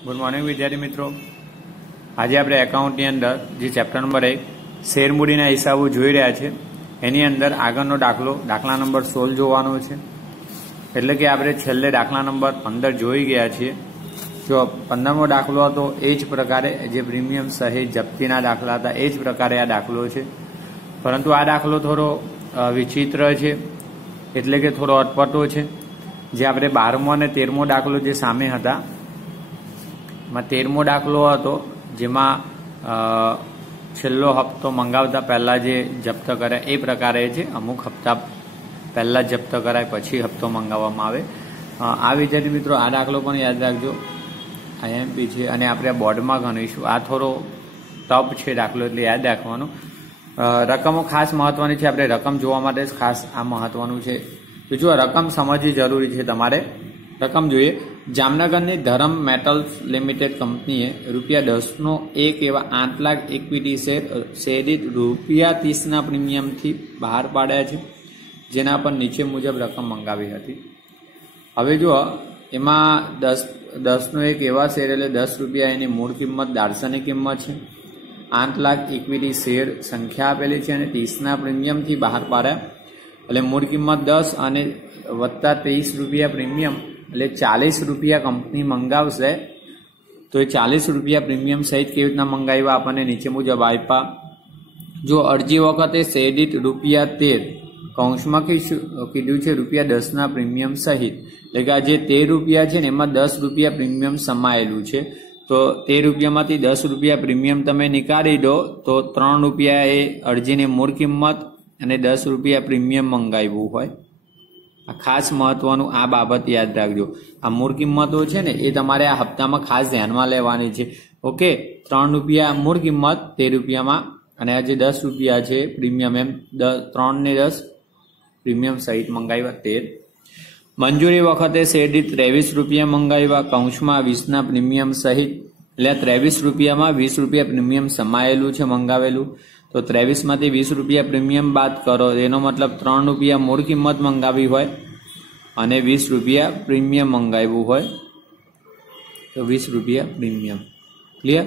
Good morning विद्यार्थी मित्रों। आज आप एकाउंटनी अंदर जे चैप्टर नंबर 1 शेर मूडीना हिसाबो जोई रह्या छे एनी अंदर आगळनो दाखला नंबर 16 जोवानो छे। एटले के आपणे छेल्ले दाखला नंबर 15 जोई गया छीए। जो 15मो दाखलो हतो ए ज प्रकारे जे प्रीमियम सहित जप्तीना दाखला हता ए ज प्रकारे आ दाखलो छे, परंतु आ दाखलो थोड़ो विचित्र छे, एटले के थोड़ो अटपटो छे। जे आपणे 12मो अने 13मो दाखलो जे सामे हता, 13मो दाखलो हतो जेमां छेल्लो हप्तो मंगावता पहला जे जप्त करे ए प्रकारे छे। अमुक हप्ता पहला जप्त कराय पछी हप्तो मंगाववामां आवे। आ विद्यार्थी मित्रों आ दाखलो पण याद राखजो, आईएमपी छे अने आपणे बोर्डमां गणीशुं। आ थोड़ो टफ छे दाखलो એટલે याद રાખવાનો। रकमों खास महत्वनी छे, आपणे रकम जोवा माटे खास आ महत्वनुं छे। तो जो रकम समझवी जरूरी छे तमारे। रकम જોઈએ। जामनगरनी धरम मेटल्स लिमिटेड कंपनीए ₹10 નો एक एवा 8 लाख इक्विटी शेर ₹30 ना प्रीमियम थी बहार पाड्या छे, जेना पर नीचे मुजब रकम मंगावी हती। हवे जो एमां 10 નો एक एवा शेर એટલે ₹10 एनी मूळ किंमत दार्शनिक किंमत छे। 8 लाख इक्विटी शेर संख्या आपेली छे अने 30 ना प्रीमियम थी बहार पाड्या એટલે मूळ किंमत 10 અને वत्ता ₹30 प्रीमियम એટલે ₹40 कंपनी मंगावशे। तो ये ₹40 प्रीमियम सहित केवी रीतना मंगाव्या आपने नीचे मुजब आप्या। जो अरजी वखते सेडिट ₹13 कौंसमां कीधुं छे ₹10 ना प्रीमियम सहित, એટલે કે આ જે ₹13 છે ને એમાં ₹10 પ્રીમિયમ સમાયેલું છે। તો ₹13 માંથી ₹10 પ્રીમિયમ તમે નીકાળી દો તો ₹3 એ અરજીની મૂળ કિંમત અને ₹10 પ્રીમિયમ મંગાવ્યું હોય। आ खास महत्वनु आ बाबत याद राखजो। आ मूळ किंमतो छे ने ए तमारे आ हप्तामां खास ध्यानमां लेवानी छे। ओके, ₹3 मूळ किंमत ₹13 मां अने आ जे ₹10 छे प्रीमियम, एम 3 ने 10 प्रीमियम सहित मंगाव्या 13। मंजूरी वखते शेरदीठ ₹23 मंगाव्या कौंसमां 20 ना प्रीमियम सहित, એટલે ₹23 मां ₹20 प्रीमियम समाયેલું છે मंगावेલું। तो 23 मांथी ₹20 प्रीमियम बाद करो, एनो मतलब ₹3 मूळ किंमत मंगावी होय अने ₹20 प्रीमियम मंगाव्युं होय, तो ₹20 प्रीमियम। क्लियर?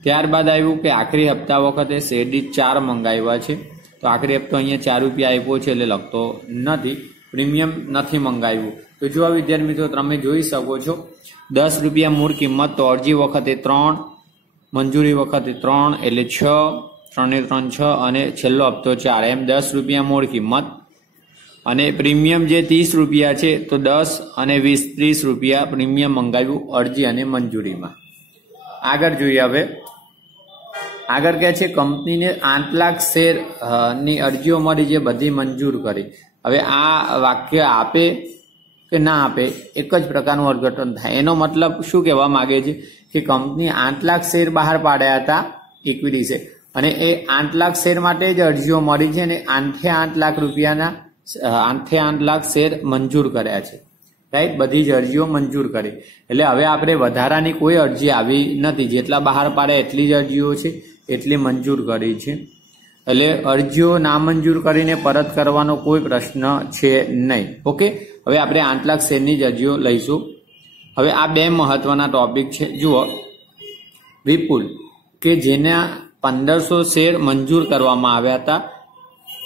त्यारबाद आव्युं के आखरी हप्ता वखते शेरदीठ 4 मंगाव्या छे। तो आखरी हप्तो अहींया ₹4 आप्यो छे એટલે लखतो नथी, प्रीमियम नथी मंगाव्युं। तो जो विद्यार्थी मित्रों तमे जोई शको छो ₹10 मूळ किंमत, तो अरजी वखते 3, मंजूरी वखते 3 એટલે 6, 3 ને 3 6 અને છેલ્લો હપ્તો 4, એમ ₹10 મૂળ કિંમત અને પ્રીમિયમ જે ₹30 છે તો 10 અને 20 ₹30 પ્રીમિયમ મંગાવ્યું અરજી અને મંજૂરીમાં। આગળ જોઈએ। હવે આગળ કહે છે કંપનીને 8 લાખ શેર ની અરજીઓ મળી જે બધી મંજૂર કરી। હવે આ વાક્ય આપે કે ના આપે એક જ પ્રકારનું અર્થઘટન થાય। એનો મતલબ શું કહેવા માંગે છે કે કંપની 8 લાખ શેર બહાર પાડ્યા હતા ઇક્વિટી શેર, અને એ 8 લાખ શેર માટે જ અરજીઓ મળી છે અને 8 લાખ રૂપિયાના 8 લાખ શેર મંજૂર કર્યા છે। રાઈટ, બધી જ અરજીઓ મંજૂર કરી। એટલે હવે આપણે વધારાની કોઈ અરજી આવી નથી, જેટલા બહાર પાડે એટલી જ અરજીઓ છે, એટલી મંજૂર કરી છે। એટલે અરજીઓ નામંજૂર કરીને પરત કરવાનો કોઈ પ્રશ્ન છે નહીં। ઓકે, હવે આપણે 8 લાખ શેરની જ અરજીઓ લઈશું। હવે આ બે મહત્વના ટોપિક છે। જુઓ, વિપુલ કે જેના 1500 શેર મંજૂર કરવામાં આવ્યા હતા,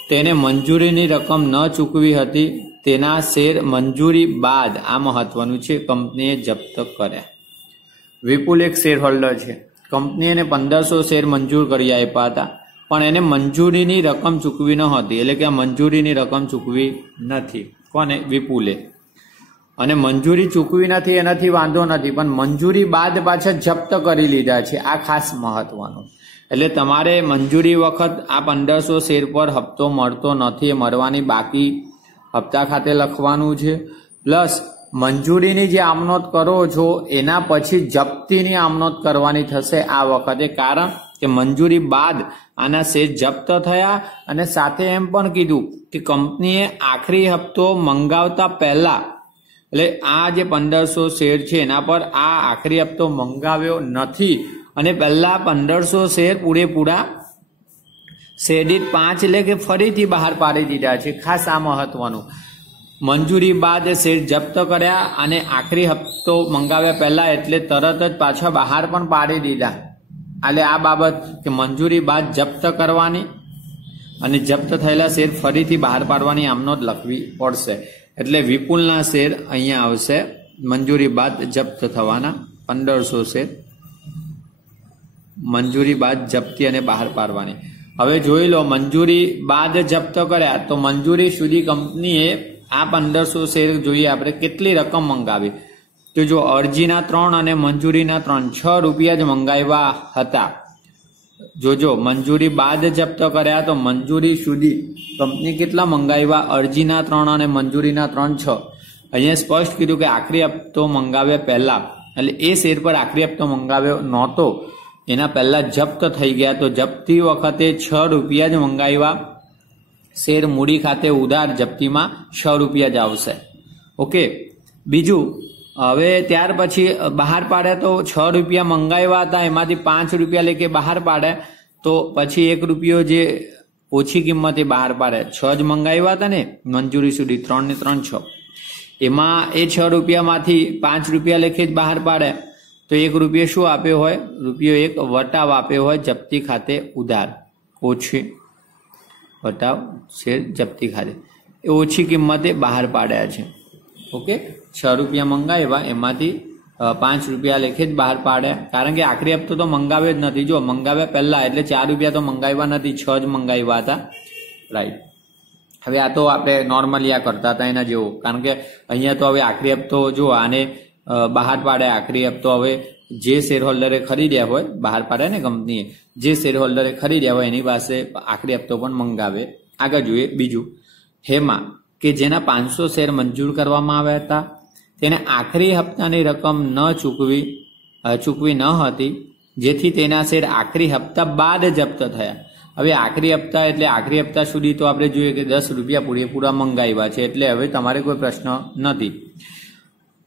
તેને મંજૂરીની રકમ ન ચૂકવી હતી, તેના શેર મંજૂરી બાદ આ મહત્વનું છે કંપનીએ જપ્ત કર્યા। વિપુલ એક શેર હોલ્ડર છે, કંપનીએ એને 1500 શેર મંજૂર કરી આપ્યા હતા, પણ એને મંજૂરીની રકમ ચૂકવી ન હતી, એટલે કે આ મંજૂરીની રકમ ચૂકવી નથી। કોને? વિપુલે। અને મંજૂરી ચૂકવી નથી એનાથી વાંધો નથી, પણ મંજૂરી બાદ પાછા જપ્ત કરી લીધા છે, આ ખાસ મહત્વનું। એટલે તમારે મંજૂરી વખત આ 1500 શેર પર હપ્તો મળતો નથી, એ મળવાની બાકી હપ્તા ખાતે લખવાનું છે। પ્લસ મંજૂરીની જે આમનોંધ કરો છો એના પછી જપ્તીની આમનોંધ કરવાની થશે આ વખતે, કારણ કે મંજૂરી બાદ આના શેર જપ્ત થયા અને સાથે એમ પણ કીધું કે કંપનીએ આખરી હપ્તો મંગાવતા પહેલા, એટલે આ જે 1500 શેર છે એના પર આ આખરી હપ્તો મંગાવ્યો નથી અને પહેલા 1500 શેર પૂરેપૂરા શેરદીઠ 5 એટલે કે ફરીથી બહાર પાડી દીધા છે। ખાસ આ મહત્વનું। મંજૂરી બાદ શેર જપ્ત કર્યા અને આખરી હપ્તો મંગાવ્યા પહેલા એટલે તરત જ પાછા બહાર પણ પાડી દીધા. એટલે આ બાબત કે મંજૂરી બાદ જપ્ત કરવાની અને જપ્ત થયેલા શેર ફરીથી બહાર પાડવાની આમ નોંધ લખવી પડશે. એટલે વિપુલના શેર અહીંયા આવશે મંજૂરી બાદ જપ્ત થવાના 1500 શેર મંજૂરી બાદ જપ્તી અને બહાર પાડવાની. હવે જોઈ લો, મંજૂરી બાદ જપ્ત કર્યા તો મંજૂરી સુધી કંપનીએ આ 1500 શેર જોઈએ આપણે કેટલી રકમ મંગાવી. તો જો અરજીના 3 અને મંજૂરીના 3 6 રૂપિયા જ મંગાવ્યા હતા. જોજો, મંજૂરી બાદ જપ્ત કર્યા તો મંજૂરી સુધી કંપની કેટલા મંગાવ્યા? અરજીના 3 અને મંજૂરીના 3 6. અહીંયા સ્પષ્ટ કીધું કે આખરી હપ્તો મંગાવ્યા પહેલા, એટલે એ શેર પર આખરી હપ્તો મંગાવ્યો નહોતો, એના પહેલા જપ્ત થઈ ગયા. તો જપ્તી વખતે 6 રૂપિયા જ મંગાવ્યા શેર મૂડી ખાતે ઉધાર, જપ્તીમાં 6 રૂપિયા જ આવશે. ઓકે. બીજું, હવે ત્યાર પછી બહાર પાડ્યા તો 6 રૂપિયા મંગાવ્યા હતા, એમાંથી 5 રૂપિયા લેકે બહાર પાડ્યા તો પછી 1 રૂપિયો જે ઓછી કિંમતે બહાર પાડ્યા. 6 જ મંગાવ્યા હતા ને મંજૂરી સુધી, 3 ને 3 6. એમાં એ 6 રૂપિયામાંથી 5 રૂપિયા લેખે જ બહાર પાડ્યા તો 1 રૂપિયો શું આપ્યો હોય? રૂપિયો 1 વટાવ આપ્યો હોય જપ્તી ખાતે ઉધાર. ઓછી વટાવ શેર જપ્તી ખાતે એ ઓછી કિંમતે બહાર પાડ્યા છે. ઓકે. 6 રૂપિયા મંગાવ્યા, એમાંથી 5 રૂપિયા લેખે જ બહાર પાડ્યા, કારણ કે આખરી હપ્તો તો મંગાવ્યો જ નથી. જો મંગાવ્યા પહેલા એટલે 4 રૂપિયા તો મંગાવ્યા નથી, 6 જ મંગાવ્યા હતા. રાઈટ. હવે આ તો આપણે નોર્મલી આ કરતા હતા એના જેવું, કારણ કે અહીંયા તો હવે આખરી હપ્તો જો આને બહાર પાડે આખરી હપ્તો, હવે જે શેર હોલ્ડરે ખરીદ્યા હોય, બહાર પાડે ને કંપનીએ, જે શેર હોલ્ડરે ખરીદ્યા હોય એની પાસે આખરી હપ્તો પણ મંગાવે. આગળ જોઈએ બીજું, હેમાં કે જેના 500 શેર મંજૂર કરવામાં આવ્યા હતા તેને આખરી હપ્તાની રકમ ચૂકવી ન હતી, જેથી તેના શેર આખરી હપ્તા બાદ જપ્ત થયા. હવે આખરી હપ્તા એટલે આખરી હપ્તા સુધી તો આપણે જોઈએ કે 10 રૂપિયા પૂરેપૂરા મંગાવ્યા છે, એટલે હવે તમારે કોઈ પ્રશ્ન નથી.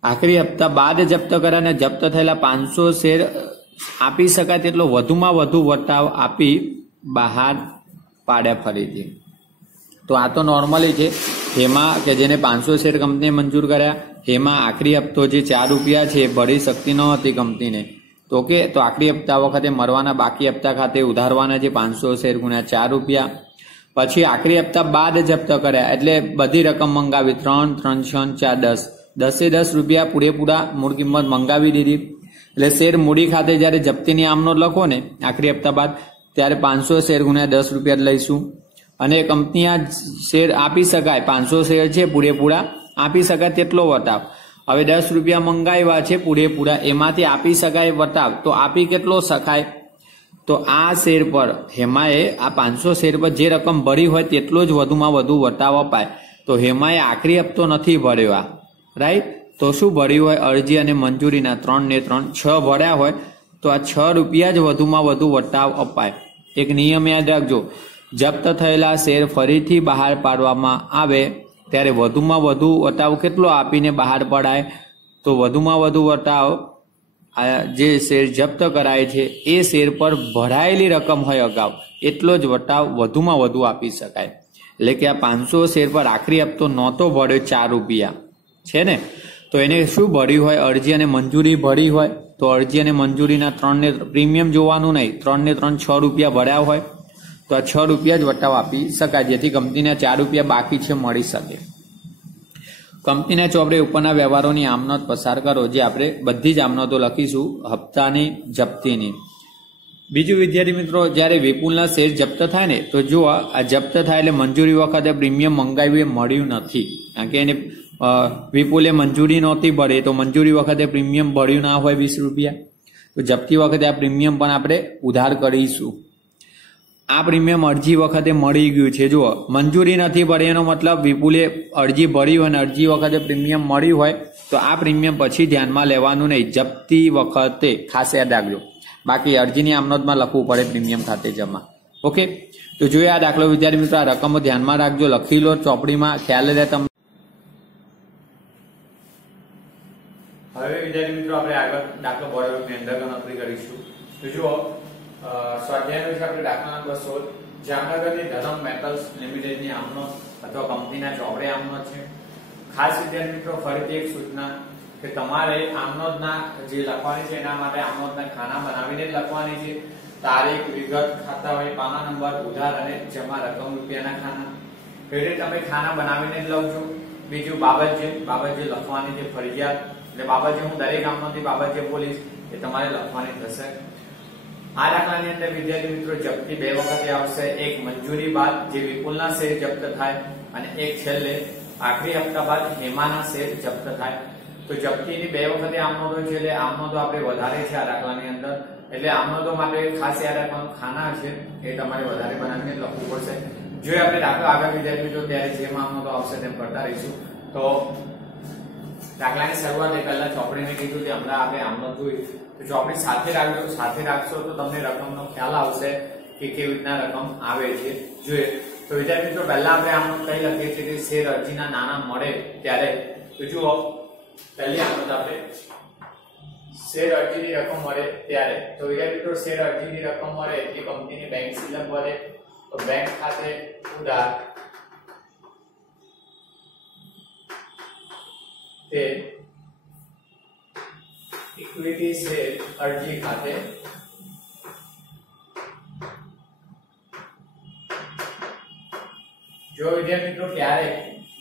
આખરી હપ્તા બાદ જપ્ત કર્યા અને જપ્ત થયેલા 500 શેર આપી શકાય તેટલો વધુમાં વધુ વટાવ આપી બહાર પાડ્યા ફરીથી. તો આ તો નોર્મલી છે. એમાં કે જેને 500 શેર કંપનીએ મંજૂર કર્યા, એમાં આખરી હપ્તો જે 4 રૂપિયા છે એ ભરી શકતી ન હતી કંપનીને. તો કે તો આખરી હપ્તા વખતે મળવાના બાકી હપ્તા ખાતે ઉધારવાના જે 500 શેર ગુણ્યા 4 રૂપિયા. પછી આખરી હપ્તા બાદ જપ્ત કર્યા એટલે બધી રકમ મંગાવી, 3 3 6 4 10 10 રૂપિયા પૂરેપૂરા મૂળ કિંમત મંગાવી દીધી. એટલે શેર મૂડી ખાતે જયારે જપ્તીની આમનો લખો ને આખરી હપ્તા બાદ, ત્યારે 500 શેર ગુણ્યા 10 રૂપિયા લઈશું. અને કંપની આ શેર આપી શકાય, 500 શેર છે પૂરેપૂરા આપી શકાય તેટલો વટાવ. હવે 10 રૂપિયા મંગાવ્યા છે પૂરેપૂરા, એમાંથી આપી શકાય વટાવ, તો આપી કેટલો શકાય? તો આ શેર પર હેમાએ આ 500 શેર પર જે રકમ ભરી હોય તેટલો જ વધુમાં વધુ વટાવ અપાય. તો હેમાએ આખરી હપ્તો નથી ભર્યો, રાઈટ. તો શું ભર્યું હોય? અરજી અને મંજૂરીના 3 ને 3 6 ભર્યા હોય તો આ 6 રૂપિયા જ વધુમાં વધુ વટાવ અપાય. એક નિયમ યાદ રાખજો, જપ્ત થયેલા શેર ફરીથી બહાર પાડવામાં આવે ત્યારે વધુમાં વધુ વટાવ કેટલો આપીને બહાર પડાય? તો વધુમાં વધુ વટાવ જે શેર જપ્ત કરાય છે એ શેર પર ભરાયેલી રકમ હોય અગાઉ એટલો જ વટાવ વધુમાં વધુ આપી શકાય. એટલે કે આ 500 શેર પર આખરી હપ્તો નહોતો ભર્યો 4 રૂપિયા છે ને, તો એને શું ભર્યું હોય? અરજી અને મંજૂરી ભરી હોય તો અરજી અને મંજૂરીના 3 ને પ્રીમિયમ જોવાનું નહીં, 3 ને 3 6 રૂપિયા ભર્યા હોય તો આ 6 રૂપિયા જ વટાવ આપી શકાય, જેથી કંપનીના 4 રૂપિયા બાકી છે મળી શકે. કંપનીના ચોપડે ઉપરના વ્યવહારોની આમનોંધ પસાર કરો, જે આપણે બધી જ આમનોંધો લખીશું હપ્તાની જપ્તીની. બીજું વિદ્યાર્થી મિત્રો, જયારે વિપુલના શેર જપ્ત થાય ને તો જો આ જપ્ત થાય એટલે મંજૂરી વખતે પ્રીમિયમ મંગાવ્યું એ મળ્યું નથી, કારણ કે એને વિપુલે મંજૂરી નહોતી ભરી, તો મંજૂરી વખતે પ્રીમિયમ ભર્યું ના હોય 20 રૂપિયા, તો જપ્તી વખતે આ પ્રીમિયમ પણ આપણે ઉધાર કરીશું. આ પ્રીમિયમ અરજી વખતે મળી ગયું છે. જુઓ, મંજૂરી નથી ભરી એનો મતલબ વિપુલે અરજી ભરી હોય અને અરજી વખતે પ્રીમિયમ મળ્યું હોય તો આ પ્રીમિયમ પછી ધ્યાનમાં લેવાનું નહીં, જપ્તી વખતે ખાસ યાદ રાખજો. બાકી અરજીની આમનોંધમાં લખવું પડે પ્રીમિયમ ખાતે જમા. ઓકે. તો જોઈએ આ દાખલો વિદ્યાર્થી મિત્રો, આ રકમો ધ્યાનમાં રાખજો, લખી લો ચોપડીમાં, ખ્યાલ રહે તમને. હવે વિદ્યાર્થી મિત્રો આપણે આગળ દાખલો બરાબરની અંદર ગણતરી કરીશું. તો જુઓ, સ્વાધ્યાય વિશે આપણે દાખલા નંબર 16 જામનગરની ધરમ મેટલ્સ લિમિટેડની આમનોંધ અથવા કંપનીના ચોપડે આમનોંધ છે. ખાસ વિદ્યાર્થી મિત્રો ફરીથી એક સૂચના કે તમારે આમનોંધના જે લખવાની છે એના માટે આમનોંધના ખાના બનાવીને જ લખવાની છે. તારીખ, વિગત, ખાતા હોય, પાના નંબર, ઉધાર અને જમા રકમ રૂપિયાના ખાના. એટલે તમે ખાના બનાવીને જ લખજો. બીજું બાબત જે લખવાની છે ફરજિયાત, એટલે બાબત જે હું દરેક આમનોંધની બાબત જે બોલીશ એ તમારે લખવાની થશે. આ દાખલાની અંદર વિદ્યાર્થી મિત્રો જપ્તી બે વખતે આવશે. એક મંજૂરી બાદ જે વિપુલના શેર જપ્ત થાય અને એક છેલ્લે આખરી હપ્તા બાદ હેમાના શેર જપ્ત થાય. તો જપ્તીની બે વખતે આમનોંધો છે એટલે આમનોંધો આપણે વધારે છે આ દાખલાની અંદર, એટલે આમનોંધો માટે ખાસ યાદ રાખવાનું ખાના છે એ તમારે વધારે બનાવીને લખવું પડશે. જો આપણે દાખલો આગળ વિદ્યાર્થી મિત્રો ત્યારે જેમ આમનોંધો આવશે તેમ કરતા રહીશું. તો દાખલાની શરૂઆત પહેલા ચોપડીને કીધું કે હમણાં આપણે આમનોંધ જોઈ, તો ચોપડી સાથે રાખશો તો તમને રકમનો ખ્યાલ આવશે કે કેવી રીતના રકમ આવે છે. જોઈએ તો વિદ્યાર્થી મિત્રો પહેલા આપણે આમનોંધ કઈ લખીએ છીએ કે શેર અરજીના નાણાં મળે ત્યારે. તો જુઓ પહેલી આમનોંધ આપણે શેર અરજીની રકમ મળે ત્યારે. તો વિદ્યાર્થી મિત્રો શેર અરજીની રકમ મળે એ કંપનીની બેંક સિલક વધે તો બેંક ખાતે ઉધાર તે ઇક્વિટી શેર અરજી ખાતે જો વિદ્યાર્થી મિત્રો ક્યારે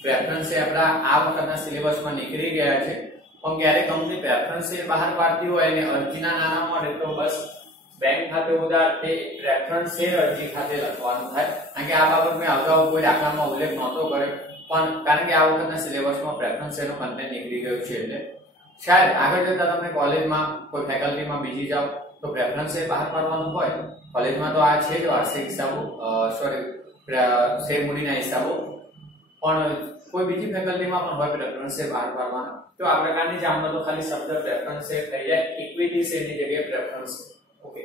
પ્રેફરન્સ શેર આપણા આ વખતના સિલેબસમાં નીકળી ગયા છે, પણ ક્યારે કંપની પ્રેફરન્સ શેર બહાર પાડતી હોય અને અરજીના નાણાં મળે તો બસ બેંક ખાતે ઉધાર તે પ્રેફરન્સ શેર અરજી ખાતે લખવાનું થાય. કારણ કે આ બાબત મેં અગાઉ કોઈ દાખલામાં ઉલ્લેખ નહોતો કર્યો, પણ કારણ કે આ વખતના સિલેબસમાં પ્રેફરન્સ શેરનો કન્ટેન્ટ નીકળી ગયું છે એટલે શાયદ આગળ જતા તમે કોલેજમાં કોઈ ફેકલ્ટીમાં બીજી જાઓ તો પ્રેફરન્સ શેર બહાર પાડવાનું હોય. કોલેજમાં તો આ છે જ વાર્ષિક હિસાબો, શેર મૂડીના હિસાબો, પણ કોઈ બીજી ફેકલ્ટીમાં પણ હોય પ્રેફરન્સ શેર બહાર પાડવાના. તો આ પ્રકારની જ આમનોંધો ખાલી શબ્દ પ્રેફરન્સ શેર થઈ જાય, ઇક્વિટી શેરની જગ્યાએ પ્રેફરન્સ શેર. ઓકે,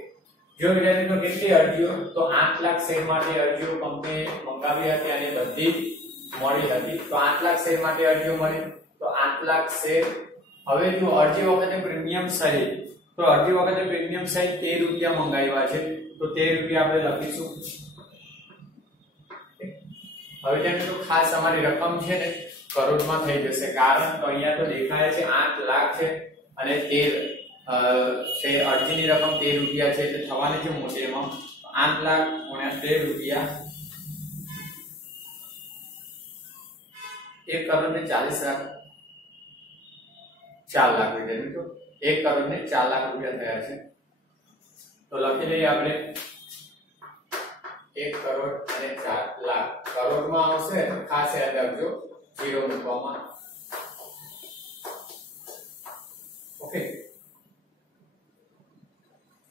જો વિદ્યાર્થી મિત્રો કેટલી અરજીઓ, તો 8 લાખ શેર માટે અરજીઓ કંપનીએ મંગાવી હતી અને બધી મળી હતી. તો 8 લાખ શેર માટે અરજીઓ મળી, તો 8 લાખ શેર. હવે જો અરજી વખતે પ્રીમિયમ સહિત, તો અરજી વખતે પ્રીમિયમ સહિત 13 રૂપિયા મંગાવ્યા છે, તો 13 રૂપિયા આપણે લખીશું. હવે જેમ તો ખાસ તમારી રકમ છે ને કરોડમાં થઈ જશે, કારણ તો અહીંયા તો દેખાય છે 8 લાખ છે અને 13 અરજીની રકમ 13 રૂપિયા છે, એટલે થવાની છે મોટી એમાં 8 લાખ ગુણ્યા 13 રૂપિયા 1 કરોડ ને 40 લાખ 4 લાખ વિદ્યાર્થી તો 1 કરોડ ને 4 લાખ રૂપિયા થયા છે. તો લખી લઈએ આપણે 1 કરોડ અને 4 લાખ. કરોડમાં આવશે ખાસ યાદ રાખજો 0 મૂકવામાં. ઓકે,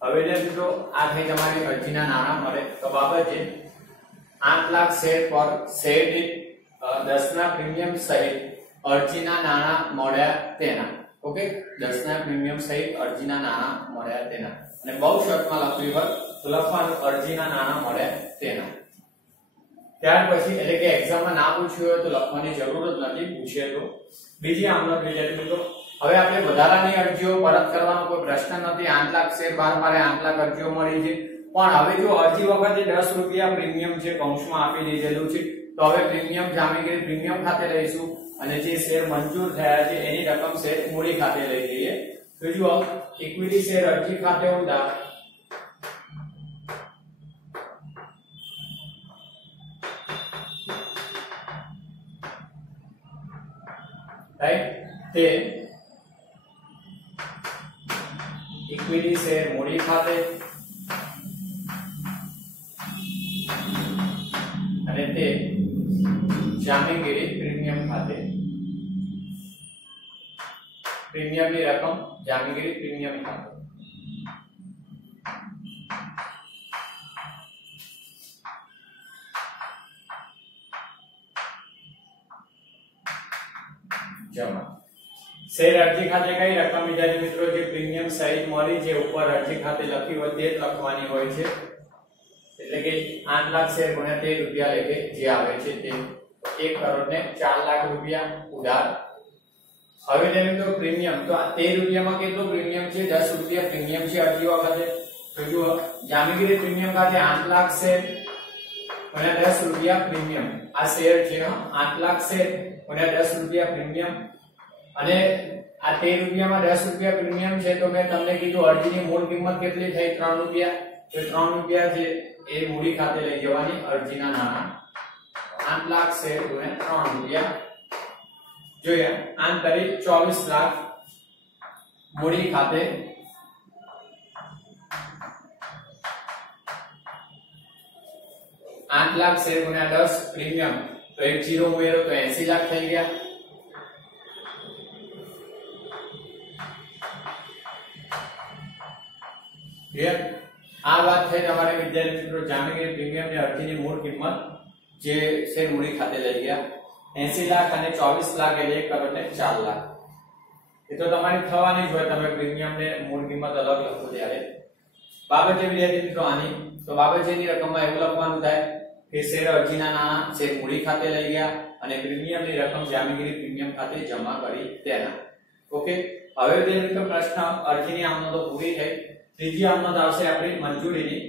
હવે જે મિત્રો આ થઈ તમારી અરજીના નાણાં મળે. તો બાબત છે 8 લાખ શેર પર શેર દીઠ 10 ના પ્રીમિયમ સહિત અરજીના નાણાં મળ્યા તેના. ઓકે, 10 ના પ્રીમિયમ સહિત અરજીના નાણાં મળ્યા તેના. અને બહુ શોર્ટમાં લખવી હોય તો લખવાનું અરજીના નાણાં મળ્યા તેના. ત્યાર પછી એટલે કે એક્ઝામમાં ના પૂછ્યું હોય તો લખવાની જરૂર જ નથી, પૂછે તો. બીજી આમનોંધ વિદ્યાર્થી મિત્રો, હવે આપણે વધારાની અરજીઓ પરત કરવાનો કોઈ પ્રશ્ન નથી. 8 લાખ શેર બહાર પાડે, 8 લાખ અરજીઓ મળી છે, પણ હવે જો અરજી વખતે 10 રૂપિયા પ્રીમિયમ છે કૌંસમાં આપી દીધેલું છે, તો હવે પ્રીમિયમ જામીનગીરી પ્રીમિયમ ખાતે લઈશું અને જે શેર મંજૂર થયા છે એની રકમ શેર મૂડી ખાતે લઈ લઈએ. તો જુઓ ઇક્વિટી શેર અરજી ખાતે ઉધાર રાઈટ તે ઇક્વિટી શેર મૂડી ખાતે અને તે જામીનગીરી પ્રીમિયમ ખાતે. પ્રીમિયમની રકમ જામીનગીરી પ્રીમિયમ ખાતે. જમા. શેર અરજી ખાતે કઈ રકમ વિદ્યાર્થી મિત્રો જે પ્રીમિયમ સહિત મળી જે ઉપર અરજી ખાતે લખી હોય તે જ લખવાની હોય છે. એટલે કે 8 લાખ શેર ગુણ્યા 13 રૂપિયા લેખે જે આવે છે તે 1 કરોડ ને 4 લાખ રૂપિયા ઉધાર. હવે જેને તો પ્રીમિયમ, તો આ 13 રૂપિયામાં કેટલું પ્રીમિયમ છે? 10 રૂપિયા પ્રીમિયમ છે અરજી વખતે. તો જો જામીનગીરી પ્રીમિયમ ખાતે 8 લાખ શેર ગુણ્યા 10 રૂપિયા પ્રીમિયમ આ શેર છે. 8 લાખ શેર गुण્યા 10 રૂપિયા પ્રીમિયમ અને આ 13 રૂપિયામાં 10 રૂપિયા પ્રીમિયમ છે તો મેં તમને કીધું અરજીની મૂળ કિંમત કેટલી થઈ 3 રૂપિયા તો 3 રૂપિયા છે એ મૂડી ખાતે લઈ જવાની અરજીના નાણાં 8 લાખ છે ગુણ્યા 3 રૂપિયા જોઈએ આંતરિક 24 લાખ મૂડી ખાતે 8 लाख से गुना 10 प्रीमियम तो एक जीरो उमेरो तो 80 लाख થઈ ગયા ક્લિયર આ વાત થઈ તમારે વિદ્યાર્થી મિત્રો જામીનગીરી પ્રીમિયમ ની અરજીની મૂળ કિંમત જે શેર મૂડી ખાતે લઈ ગયા 80 લાખ અને 24 લાખ એટલે 1 કરોડ ને 4 લાખ એ તો તમારી થવાની જ હોય તમે પ્રીમિયમ ને મૂળ કિંમત અલગ લખો ત્યારે બાબતે વિદ્યાર્થી મિત્રો આની તો બાબતની રકમમાં એવું લખવાનું થાય કે શેર અરજીના નાણાં શેર મૂડી ખાતે લઈ ગયા અને પ્રીમિયમની રકમ જામીનગીરી પ્રીમિયમ ખાતે જમા કરી તેના ઓકે હવે વિદ્યાર્થી મિત્રો પ્રશ્ન અરજીની આમનોંધો પૂરી થઈ ત્રીજી આમનોંધ આવશે આપણી મંજૂરીની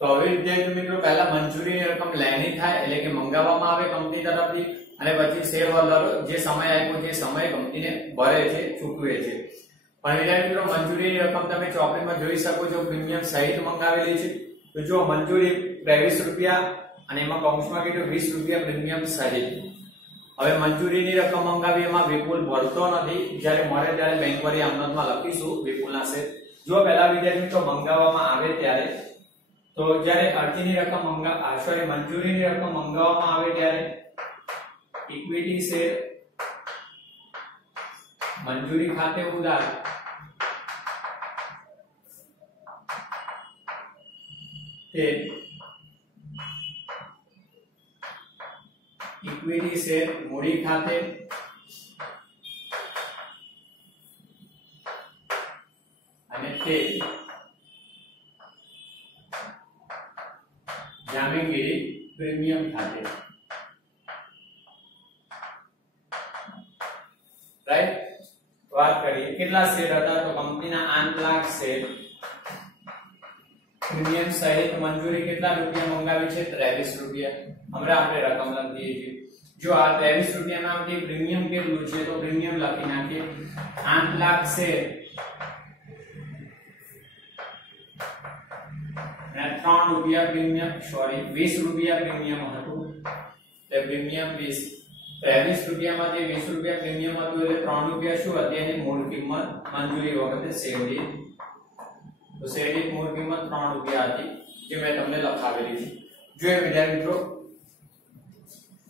તો હવે વિદ્યાર્થી મિત્રો પહેલા મંજૂરીની રકમ લેણી થાય એટલે કે મંગાવવામાં આવે કંપની તરફથી અને પછી શેર હોલ્ડર જે સમય આપ્યો છે સમય કંપનીને ભરે છે ચૂકવે છે પણ વિદ્યાર્થી મિત્રો મંજૂરીની રકમ તમે ચોપડીમાં જોઈ શકો છો પ્રીમિયમ સહિત મંગાવેલી છે તો જો મંજૂરી 23 રૂપિયા અને એમાં કૌંસમાં કીધું 20 રૂપિયા પ્રીમિયમ સહિત હવે મંજૂરીની રકમ મંગાવી એમાં વિપુલ ભરતો નથી જ્યારે મળે ત્યારે બેંક વળી આમનોંધમાં લખીશું વિપુલના શેર જો પહેલા વિદ્યાર્થી મિત્રો મંગાવવામાં આવે ત્યારે તો જ્યારે અરજીની રકમ મંજૂરીની રકમ મંગાવવામાં આવે ત્યારે ઇક્વિટી શેર મંજૂરી ખાતે ઉધાર તે ઇક્વિટી શેર મૂડી ખાતે અને તે જામીનગીરી પ્રીમિયમ ખાતે રાઈટ વાત કરીએ કેટલા શેર હતા તો કંપનીના 8 લાખ શેર પ્રીમિયમ સહિત મંજૂરી કેટલા રૂપિયા મંગાવી છે 23 રૂપિયા હમણાં આપણે રકમ લખીએ છીએ જો આ 23 રૂપિયાના આપણી પ્રીમિયમ કેટલું છે તો પ્રીમિયમ લખી નાખીએ 8 લાખ શેર અને 3 રૂપિયા પ્રીમિયમ 20 રૂપિયા પ્રીમિયમ હતું એટલે પ્રીમિયમ 20 23 રૂપિયામાંથી 20 રૂપિયા પ્રીમિયમ હતું એટલે 3 રૂપિયા શું હતી એની મૂળ કિંમત મંજૂરી વખતે શેરડી તો શેરડી મૂળ કિંમત 3 રૂપિયા હતી જે મેં તમને લખાવેલી છે જોઈએ વિદ્યાર્થી મિત્રો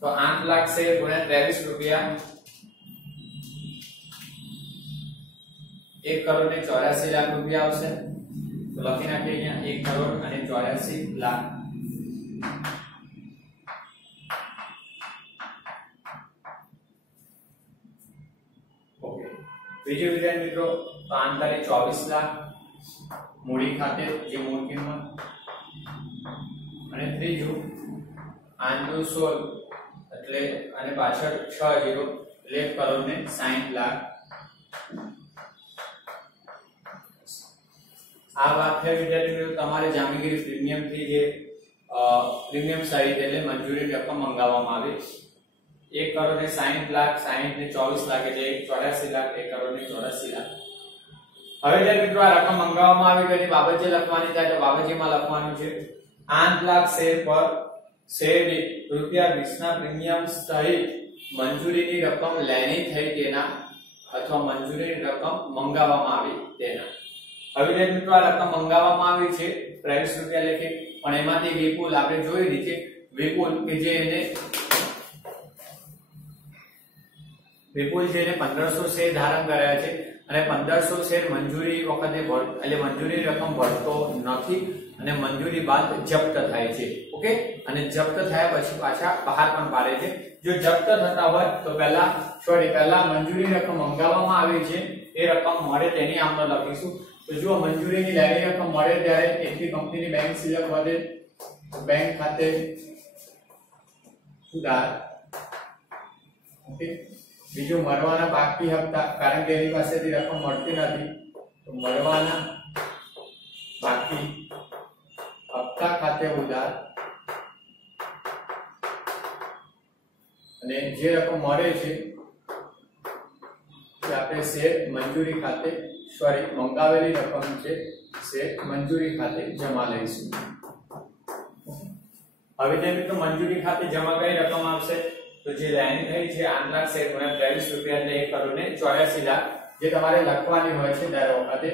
તો 8 લાખ શેર ગુણ્યા 23 રૂપિયા 1 કરોડ ને 84 લાખ રૂપિયા આવશે તો લખી નાખીએ અહીંયા 1 કરોડ અને 84 લાખ બીજું વિદ્યાર્થી મિત્રો તો આંતરિક 24 લાખ મૂડી ખાતે જે મૂળ કિંમત અને ત્રીજું આંતરિક 16 એટલે અને પાછળ 6 0 એટલે 1 કરોડ ને 60 લાખ આ વાત છે વિદ્યાર્થી મિત્રો તમારે જામીનગીરી પ્રીમિયમ થી જે પ્રીમિયમ સહિત એટલે મંજૂરી રકમ મંગાવવામાં આવે 1 કરોડ ને 60 લાખ 60 ને 24 લાખ એટલે 84 લાખ 1 કરોડ ને 84 લાખ હવે જ્યારે મિત્રો આ રકમ મંગાવવામાં આવી તો એની બાબતજી લખવાની થાય તો બાબતજીમાં લખવાનું છે 8 લાખ શેર પર શેર રૂપિયા 20 ના પ્રીમિયમ સહિત મંજૂરીની રકમ લેણી થઈ તેના અથવા મંજૂરીની રકમ મંગાવવામાં આવી તેના હવે જ્યારે મિત્રો આ રકમ મંગાવવામાં આવી છે 23 રૂપિયા લેખે પણ એમાંથી વિપુલ આપણે જોઈ નીચે વિપુલ કે જે એને વિપુલ જેને 1500 શેર ધારણ કર્યા છે અને 1500 શેર મંજૂરી વખતે એટલે મંજૂરી રકમ ભરતો નથી અને મંજૂરી બાદ જપ્ત થાય છે ઓકે અને જપ્ત થયા પછી પાછા બહાર પણ પાડે છે જો જપ્ત થતા હોય તો પહેલા મંજૂરી રકમ મંગાવવામાં આવી છે એ રકમ મળે તેની આમનો લખીશું તો જો મંજૂરીની લેણી રકમ મળે ત્યારે એટલી કંપનીની બેંક સિલક વધે બેંક ખાતે ઉધાર ઓકે બીજું મળવાના બાકી હપ્તા કારણ કે એની પાસેથી રકમ મળતી નથી તો મળવાના બાકી હપ્તા ખાતે ઉધાર અને જે રકમ મળે છે તે આપણે શેર મંજૂરી ખાતે મંગાવેલી રકમ છે શેર મંજૂરી ખાતે જમા લઈશું। હવે જે મિત્રો મંજૂરી ખાતે જમા કઈ રકમ આવશે તો જે લેણી થઈ છે 8 લાખ શેર ગુણ્યા 23 રૂપિયા એટલે 1 કરોડ ને 84 લાખ જે તમારે લખવાની હોય છે દર વખતે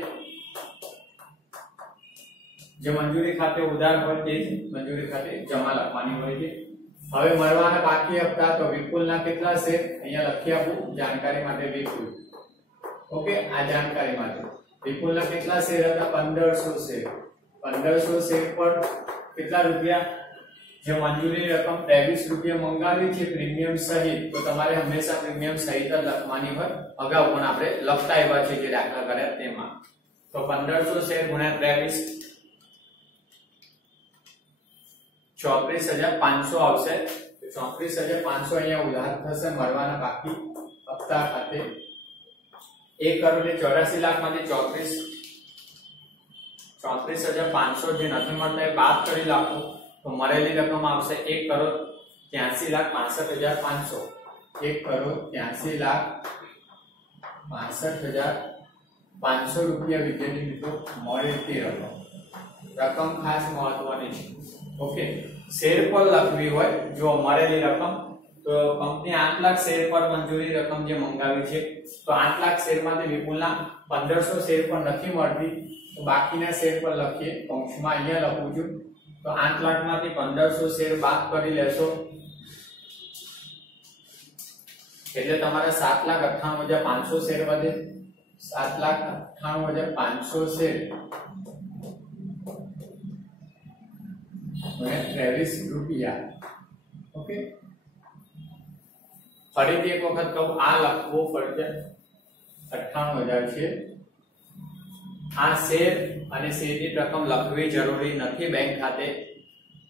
જે મંજૂરી ખાતે ઉધાર હોય તે મંજૂરી ખાતે જમા લખવાની હોય છે। હવે મળવાના બાકી હપ્તા તો વિપુલના કેટલા શેર અહીંયા લખી આપું જાણકારી માટે વિપુલ ઓકે આ જાણકારી માટે વિપુલના કેટલા શેર હતા 1500 શેર 1500 શેર પર કેટલા રૂપિયા જે મંજૂરી રકમ 23 રૂપિયા મંગાવી છે પ્રીમિયમ સહિત તો તમારે હંમેશા પ્રીમિયમ સહિત જ લખવાની હોય અગાઉ પણ આપણે લખતા આવ્યા છે જે દાખલા કર્યા તેમાં તો 1500 શેર ગુણ્યા 23 34500 આવશે 34500 અહીંયા ઉધાર થશે મળવાના બાકી હપ્તા ખાતે 1 કરોડ ને 84 લાખ માંથી 34500 જે નથી મળતા એ બાદ કરી નાખો તો મળેલી રકમ આવશે 1 કરોડ 83,65,500 1 કરોડ 83,65,500 રૂપિયા વિદ્યાર્થી મિત્રો મળેલી રકમ ખાસ મહત્વની છે ઓકે શેર પર લખવી હોય જો મળેલી રકમ તો કંપની 8 લાખ શેર પર મંજૂરી રકમ જે મંગાવી છે તો 8 લાખ શેર માંથી વિપુલના 1500 શેર પર નથી મળતી તો બાકીના શેર પર લખીએ કૌંસમાં અહીંયા લખું છું તો 8 લાખ માંથી 1500 શેર બાદ કરી લેશો એટલે તમારે 7,98,500 શેર વધે 7,98,500 શેર 23 રૂપિયા ઓકે ફરીથી એક વખત કહું આ લખવો ફરજિયાત 98,000 છે આ શેર અને શેરની રકમ લખવી જરૂરી નથી બેંક ખાતે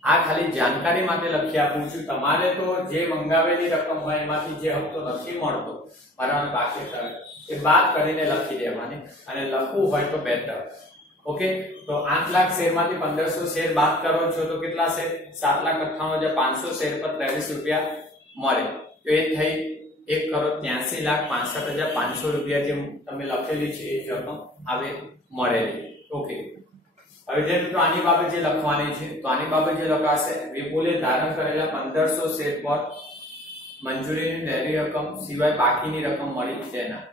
આ ખાલી જાણકારી માટે લખી આપું છું તમારે તો જે મંગાવેલી રકમ હોય એમાંથી જે હપ્તો નથી મળતો ભરવાનો બાકી થાય એ બાદ કરીને લખી દેવાની અને લખવું હોય તો બેટર ઓકે તો 8 લાખ શેર માંથી 1500 શેર બાદ કરો છો તો કેટલા શેર 7,58,500 શેર પર 23 રૂપિયા મળે તો એ થઈ 1 કરોડ 83,65,500 રૂપિયા જે તમે લખેલી છે એ રકમ આવે મળેલી ઓકે હવે જે મિત્રો આની બાબત જે લખવાની છે તો આની બાબત જે લખાશે વિપુલે ધારણ કરેલા 1500 શેર પર મંજૂરીની લેણી રકમ સિવાય બાકીની રકમ મળી તેના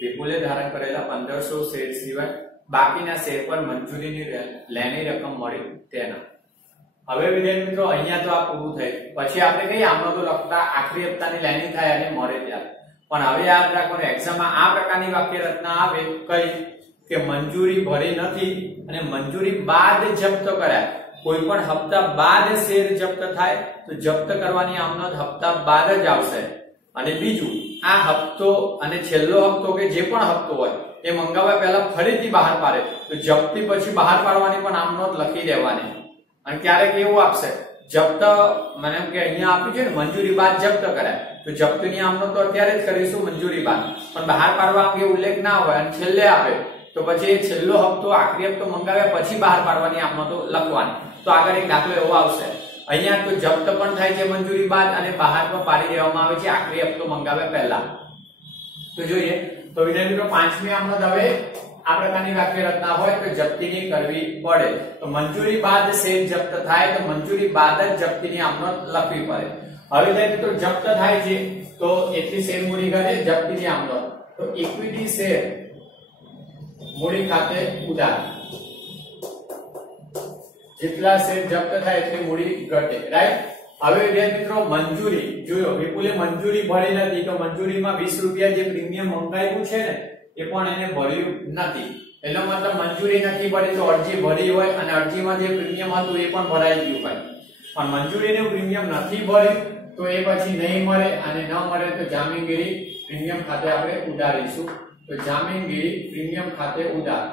વિપુલે ધારણ કરેલા 1500 શેર સિવાય બાકીના શેર પર મંજૂરીની લેણી રકમ મળી તેના હવે વિદ્યાર્થી મિત્રો અહીંયા તો આ પૂરું થઈ પછી આપણે કઈ આમાં તો લખતા આખરી હપ્તાની લેણી થાય અને મળે ત્યારે પણ હવે યાદ રાખવાનું એક્ઝામમાં આ પ્રકારની વાક્ય રચના આવે કઈ કે મંજૂરી ભરી નથી અને મંજૂરી બાદ જપ્ત કરાય કોઈ પણ હપ્તા બાદ શેર જપ્ત થાય તો જપ્ત કરવાની આમનોંધ હપ્તા બાદ જ આવશે અને બીજું આ હપ્તો અને છેલ્લો હપ્તો કે જે પણ હપ્તો હોય એ મંગાવ્યા પહેલા ફરીથી બહાર પાડે તો જપ્તી પછી બહાર પાડવાની પણ આમનોંધ લખી દેવાની અને ક્યારેક એવું આપશે જપ્ત મને એમ કે અહીંયા આપ્યું છે ને મંજૂરી બાદ જપ્ત કરાય તો જપ્તની આમનોંધ તો અત્યારે જ કરીશું મંજૂરી બાદ પણ બહાર પાડવા અંગે ઉલ્લેખ ના હોય અને છેલ્લે આપે તો પછી એ છેલ્લો હપ્તો આખરી હપ્તો મંગાવ્યા પછી બહાર પાડવાની આમનોંધો લખવાની તો આગળ એક દાખલો એવો આવશે અહીંયા તો જપ્ત પણ થાય છે મંજૂરી બાદ અને બહાર પણ પાડી દેવામાં આવે છે આખરી હપ્તો મંગાવ્યા પહેલા તો જોઈએ તો વિદ્યાર્થી મિત્રો પાંચમી આમનોંધ હવે આ પ્રકારની વાક્ય રચના હોય તો જપ્તીની કરવી પડે તો મંજૂરી બાદ શેર જપ્ત થાય તો મંજૂરી બાદ જ જપ્તીની આમનોંધ લખવી પડે હવે વિદ્યાર્થી મિત્રો જપ્ત થાય છે તો એટલી શેર મૂડી ઘટે જપ્તીની આમનોંધ તો ઇક્વિટી શેર મૂડી ખાતે ઉધાર જેટલા શેર જપ્ત થાય એટલી મૂડી ઘટે રાઈટ હવે વિદ્યાર્થી મિત્રો મંજૂરી જોયો વિપુલે મંજૂરી ભરી નથી તો મંજૂરીમાં 20 રૂપિયા જે પ્રીમિયમ મંગાવ્યું છે ને એ પણ એને ભર્યું નથી એનો મતલબ મંજૂરી નથી ભરી તો અરજી ભરી હોય અને અરજીમાં જે પ્રીમિયમ હતું એ પણ ભરાઈ ગયું હોય પણ મંજૂરીનું પ્રીમિયમ નથી ભર્યું તો એ પછી નહીં મળે અને ન મળે તો જામીનગીરી પ્રીમિયમ ખાતે આપણે ઉધારીશું તો જામીનગીરી પ્રીમિયમ ખાતે ઉધાર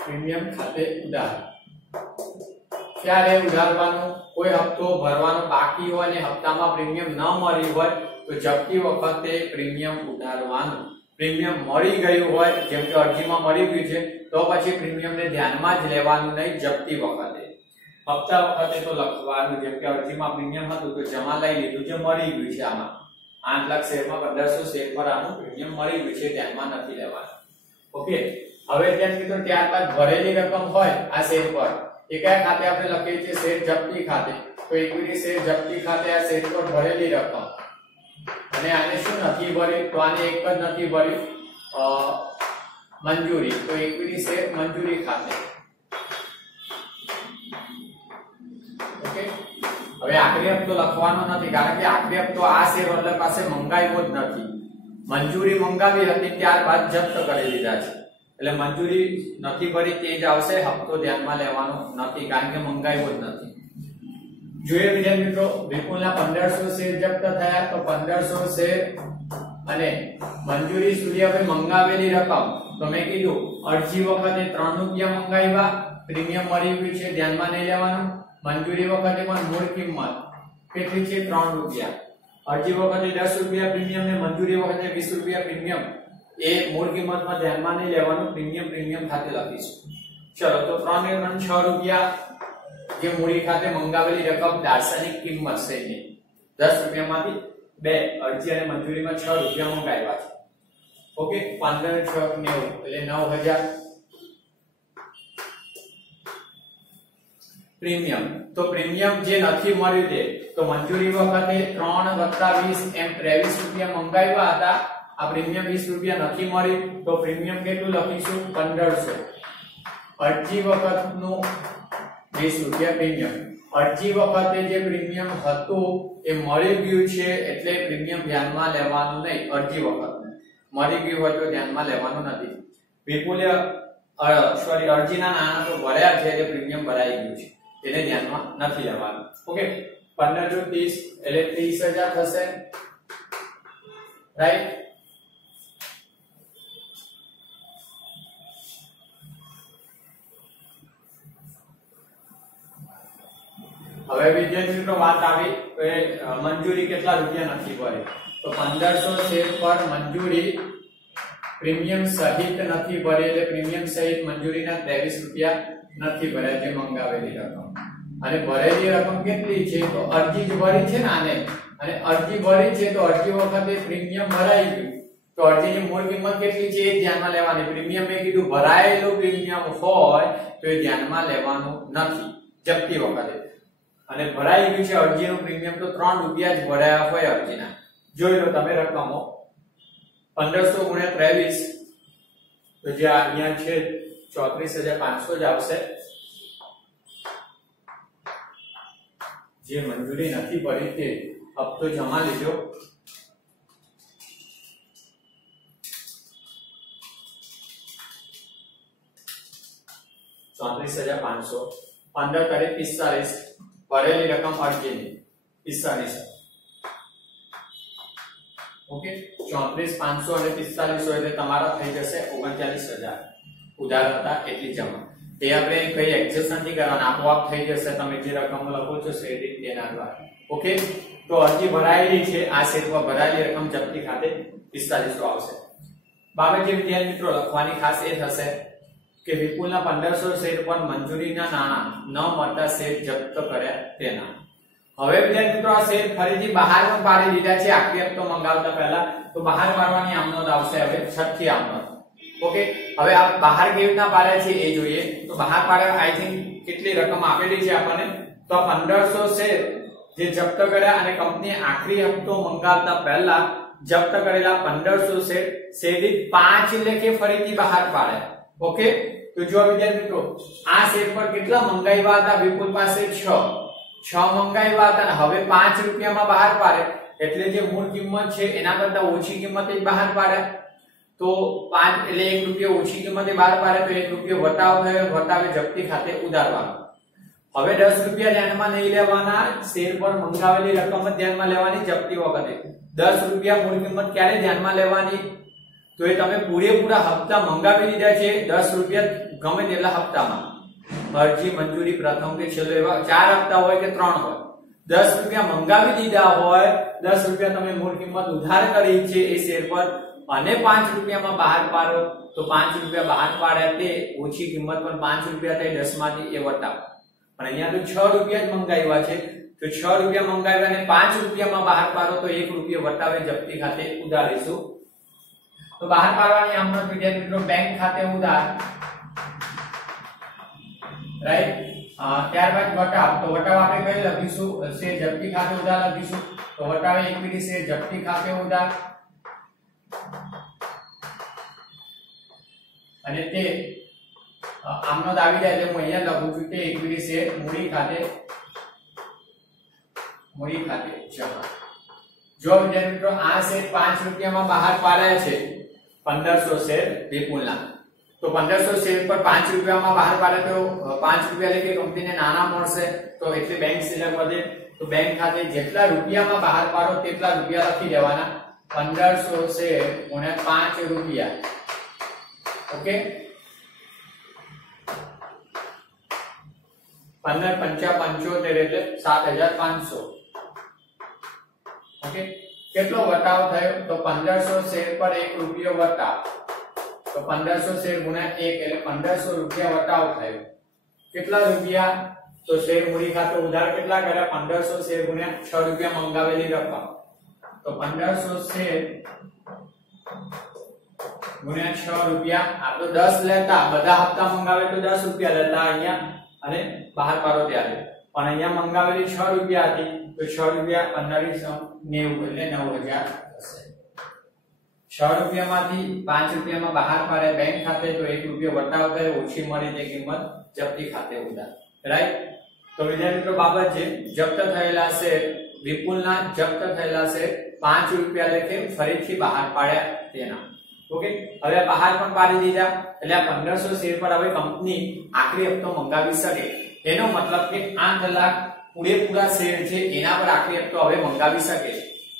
પ્રીમિયમ ખાતે ઉધાર ક્યારે ઉધારવાનું કોઈ હપ્તો ભરવાનો બાકી હોય અને હપ્તામાં પ્રીમિયમ ન મળી હોય તો જપ્તી વખતે પ્રીમિયમ ઉધારવાનું પ્રીમિયમ મળી ગયું હોય જેમ કે અરજીમાં મળી ગયું છે તો પછી પ્રીમિયમને ધ્યાનમાં જ લેવાનું નહીં જપ્તી વખતે હપ્તા વખતે તો લખવાનું, જેમ કે અરજીમાં પ્રીમિયમ હતું તો જમા લઈ લીધું, જે મળી ગયું છે આમાં 8 લાખ શેરમાં 1500 શેર પર આનું પ્રીમિયમ મળી ગયું છે, ધ્યાનમાં નથી લેવાનું. ઓકે, હવે ધ્યાન મિત્રો ત્યારબાદ ભરેલી રકમ હોય આ શેર પર, એ કયા ખાતે આપણે લખીએ છીએ? શેર જપ્તી ખાતે. તો ઇક્વિટી શેર જપ્તી ખાતે આ શેર પર ભરેલી રકમ, અને આને શું નથી ભર્યું? તો આને એક જ નથી ભર્યું, મંજૂરી. તો ઇક્વિટી શેર મંજૂરી ખાતે. ઓકે, હવે આખરી હપ્તો લખવાનો નથી, કારણ કે આખરી હપ્તો આ શેર હોલ્ડર પાસે મંગાવ્યો જ નથી. મંજૂરી મંગાવી હતી, ત્યારબાદ જપ્ત કરી લીધા છે, એટલે મંજૂરી નથી ભરી તે જ આવશે, હપ્તો ધ્યાનમાં લેવાનો નથી, કારણ કે મંગાવ્યો જ નથી. જોઈએ વિદ્યાર્થી મિત્રો, વિપુલના 1500 શેર જપ્ત થયા, તો 1500 શેર અને મંજૂરી સુધી હવે મંગાવેલી રકમ, તો મેં કીધું અરજી વખતે 3 રૂપિયા મંગાવ્યા, પ્રીમિયમ મળી ગયું છે, ધ્યાનમાં નહીં લેવાનું. મંજૂરી વખતે પણ મૂળ કિંમત કેટલી છે? 3 રૂપિયા. અરજી વખતે 10 રૂપિયા પ્રીમિયમ ને મંજૂરી વખતે 20 રૂપિયા પ્રીમિયમ, એ મૂળ કિંમતમાં ધ્યાનમાં નહીં લેવાનું, પ્રીમિયમ ખાતે લખીશું. ચલો, તો 3 ને 3 6 રૂપિયા જે મૂડી ખાતે મંગાવેલી રકમ દાર્શનિક કિંમત છે, 10 રૂપિયામાંથી 2 અરજી અને મંજૂરીમાં 6 રૂપિયા મંગાવ્યા છે. ઓકે, 15 6 90 એટલે 9000 પ્રીમિયમ. તો પ્રીમિયમ જે નથી મળ્યું તે, તો મંજૂરી વખતે 3 + 20 એમ 23 રૂપિયા મંગાવ્યા હતા, આ પ્રીમિયમ 20 રૂપિયા નથી મળ્યું, તો પ્રીમિયમ કેટલું લખીશું? 1500. અરજી વખતનું 20 રૂપિયા પ્રીમિયમ. અરજી વખતે જે પ્રીમિયમ હતું એ મળી ગયું છે, એટલે પ્રીમિયમ ધ્યાનમાં લેવાનું નહીં. અરજી વખતે મળી ગયું હોય તો ધ્યાનમાં લેવાનું નથી. વિપુલે અરજીના નાણાં તો ભર્યા છે, એટલે પ્રીમિયમ ભરાઈ ગયું છે, તેને ધ્યાનમાં નથી લેવાનું. ઓકે, 15 × 30 એટલે 30000 થશે, રાઈટ? હવે વિદ્યાર્થી મિત્રો વાત આવી કે મંજૂરી કેટલા રૂપિયા નથી ભરી, તો 1500 શેર પર મંજૂરી પ્રીમિયમ સહિત નથી ભરી, એટલે પ્રીમિયમ સહિત મંજૂરીના 23 રૂપિયા નથી ભર્યા, જે મંગાવેલી રકમ. અને ભરેલી રકમ કેટલી છે? તો અરજી જ ભરી છે ને આને, અને અરજી ભરી છે તો અરજી વખતે પ્રીમિયમ ભરાઈ ગયું, તો અરજીની મૂળ કિંમત કેટલી છે એ ધ્યાનમાં લેવાની. પ્રીમિયમ મેં કીધું ભરાયેલું પ્રીમિયમ હોય તો એ ધ્યાનમાં લેવાનું નથી જપ્તી વખતે. અને ભરાઈ ગયું છે અરજીનું પ્રીમિયમ, તો 3 રૂપિયા જ ભરાયા હોય અરજીના. જોઈ લો તમે રકમો, 1500 × 23 તો જે અહીંયા છે 34500 જ આવશે. જે મંજૂરી નથી ભરી તે હપ્તો જમા લીધો, ₹34,500. 15 × 45 ભરેલી રકમ અરજીની 45. ઓકે, 34,500 અને 4500 એટલે તમારા થઈ જશે 39,000 ઉધાર હતા એટલી જમા. તે આપણે કઈ એડજસ્ટ નથી કરવાના, આપોઆપ થઈ જશે. તમે જે રકમ લખો છો શેરી તેના દ્વારા. ઓકે, તો અરજી ભરાયેલી છે, આ શેર પર ભરાયેલી રકમ જપ્તી ખાતે 4500 આવશે. બાબત જે વિદ્યાર્થી મિત્રો લખવાની ખાસ એ થશે કે વિપુલના 1500 શેર પર મંજૂરીના નાણાં ન મળતા શેર જપ્ત કર્યા તેના. હવે વિદ્યાર્થી મિત્રો આ શેર ફરીથી બહાર પણ પાડી દીધા છે, આખરી હપ્તો મંગાવતા પહેલા, તો બહાર પાડવાની આમનોંધ આવશે હવે છઠ્ઠી આમનોંધ. ઓકે, હવે આ બહાર કેવી રીતના પાડ્યા છે એ જોઈએ. તો બહાર પાડ્યા આઈ થિંક કેટલી રકમ આપેલી છે આપણને, તો 1500 શેર જે જપ્ત કર્યા અને કંપની આખરી હપ્તો મંગાવતા પહેલા જપ્ત કરેલા 1500 શેર શેરી 5 લેખે ફરીથી બહાર પાડ્યા. ઓકે, તો જો વિદ્યાર્થી મિત્રો આ શેર પર કેટલા મંગાવ્યા હતા? વિપુલ પાસે 6 મંગાવ્યા હતા, હવે 5 રૂપિયામાં બહાર પાડે, એટલે જે મૂળ કિંમત છે એના કરતા ઓછી કિંમતે બહાર પાડે. તો 5 એટલે 1 રૂપિયો ઓછી કિંમતે બહાર પાડે, તો 1 રૂપિયો વટાવ થયો, વટાવે જપ્તી ખાતે ઉધારવાનો. હવે 10 રૂપિયા ધ્યાનમાં નહીં લેવાના, શેર પર મંગાવેલી રકમ ધ્યાનમાં લેવાની જપ્તી વખતે. 10 રૂપિયા મૂળ કિંમત ક્યારે ધ્યાનમાં લેવાની? તો એ તમે પૂરેપૂરા હપ્તા મંગાવી લીધા છે, 10 રૂપિયા ગમે તેટલા હપ્તામાં, અરજી મંજૂરી પ્રથમ કે છેલ્લો એવા 4 હપ્તા હોય કે 3 હોય, 10 રૂપિયા મંગાવી દીધા હોય, 10 રૂપિયા તમે મૂળ કિંમત ઉધાર કરી છે એ શેર પર, અને 5 રૂપિયામાં બહાર પાડો, તો 5 રૂપિયા બહાર પાડ્યા તે ઓછી કિંમત પર 5 રૂપિયા થાય 10 માંથી એ વટાવ. પણ અહીંયા તો 6 રૂપિયા જ મંગાવ્યા છે, તો 6 રૂપિયા મંગાવ્યા અને 5 રૂપિયામાં બહાર પાડો તો 1 રૂપિયો વટાવે જપ્તી ખાતે ઉધારીશું. તો બહાર પાડવાની આમનો વિદ્યાર્થી મિત્રો બેંક ખાતે ઉધાર, રાઈટ. ત્યારબાદ વટાવ, તો વટાવ આપણે કઈ લખીશું? શેર જપ્તી ખાતે ઉધાર લખીશું. તો વટાવે ઇક્વિટી શેર જપ્તી ખાતે ઉધાર અને તે આમનો આવી જાય એટલે હું અહીંયા લખું છું કે ઇક્વિટી શેર મૂડી ખાતે જમા. જો વિદ્યાર્થી મિત્રો આ શેર 5 રૂપિયામાં બહાર પાડ્યા છે 1500 શેર વિપુલના, તો 1500 શેર પર 5 રૂપિયામાં બહાર પાડે તો 5 રૂપિયા એટલે કે કંપનીને નાના મળશે, તો એટલે બેંક શિલ્લક વધે. તો બેંક ખાતે જેટલા રૂપિયામાં બહાર પાડો તેટલા રૂપિયા લખી દેવાના. 1500 શેર ગુણ્યા 5 રૂપિયા. ઓકે, 15 પંચા 75 એટલે 7500. ઓકે, કેટલો વટાવ થયો? તો 1500 શેર પર 1 રૂપિયો વટાવ, તો 1500 શેર ગુણ્યા 1 એટલે 1500 રૂપિયા વટાવ થયો. કેટલા રૂપિયા? તો શેર મૂડી ખાતે ઉધાર કેટલા કર્યા? 1500 શેર ગુણ્યા 6 રૂપિયા મંગાવેલી રકમ, તો 1500 શેર ગુણ્યા 6 રૂપિયા. આ તો 10 લેતા, બધા હપ્તા મંગાવે તો 10 રૂપિયા લેતા અહીંયા અને બહાર પાડો ત્યારે, પણ અહીંયા મંગાવેલી 6 રૂપિયા હતી, તો 6 રૂપિયા 1590 એટલે 9000 થશે. 6 રૂપિયામાંથી 5 રૂપિયામાં બહાર પાડે બેંક ખાતે તો 1 રૂપિયો વટાવ થયો, ઓછી મળી તે કિંમત જપ્તી ખાતે ઉધાર, રાઈટ. તો વિદ્યાર્થી મિત્રો બાબત છે, જપ્ત થયેલા શેર વિપુલના જપ્ત થયેલા શેર 5 રૂપિયા લેખે ફરીથી બહાર પાડ્યા તેના. ઓકે, હવે બહાર પણ પાડી દીધા એટલે આ 1500 શેર પર હવે કંપની આખરી હપ્તો મંગાવી શકે. એનો મતલબ કે 8 લાખ પૂરેપૂરા શેર છે એના પર આખરી હપ્તો હવે મંગાવી શકે.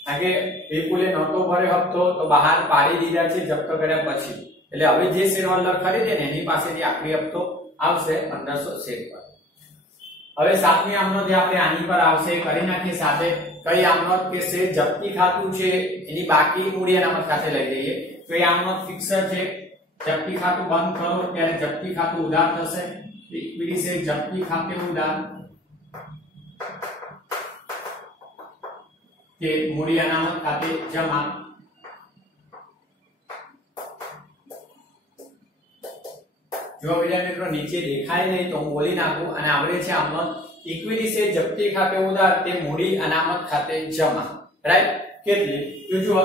કારણ કે વિપુલે નહોતો ભર્યો હપ્તો તો બહાર પાડી દીધા છે જપ્ત કર્યા પછી, એટલે હવે જે શેર હોલ્ડર ખરીદે ને એની પાસેથી આખરી હપ્તો આવશે 1500 શેર પર. હવે સાતમી આમનોંધ આપણે આની પર આવશે, કરી નાખીએ સાથે. કઈ આમનોંધ? કે શેર જપ્તી ખાતું છે એની બાકી મૂડી અનામત ખાતે લઈ જઈએ, તો એ આમનોંધ ફિક્સર છે. જપ્તી ખાતું બંધ કરો ત્યારે જપ્તી ખાતું ઉધાર થશે. ઇક્વિટી શેર જપ્તી ખાતે ઉધાર કે મૂડી અનામત ખાતે જમા. જો વિદ્યાર્થી મિત્રો નીચે દેખાય નહીં તો હું બોલી નાખું અને આવડે છે આમનોંધ. ઇક્વિટી શેર જપ્તી ખાતે ઉધાર તે મૂડી અનામત ખાતે જમા, રાઈટ. કેટલી? તો જુઓ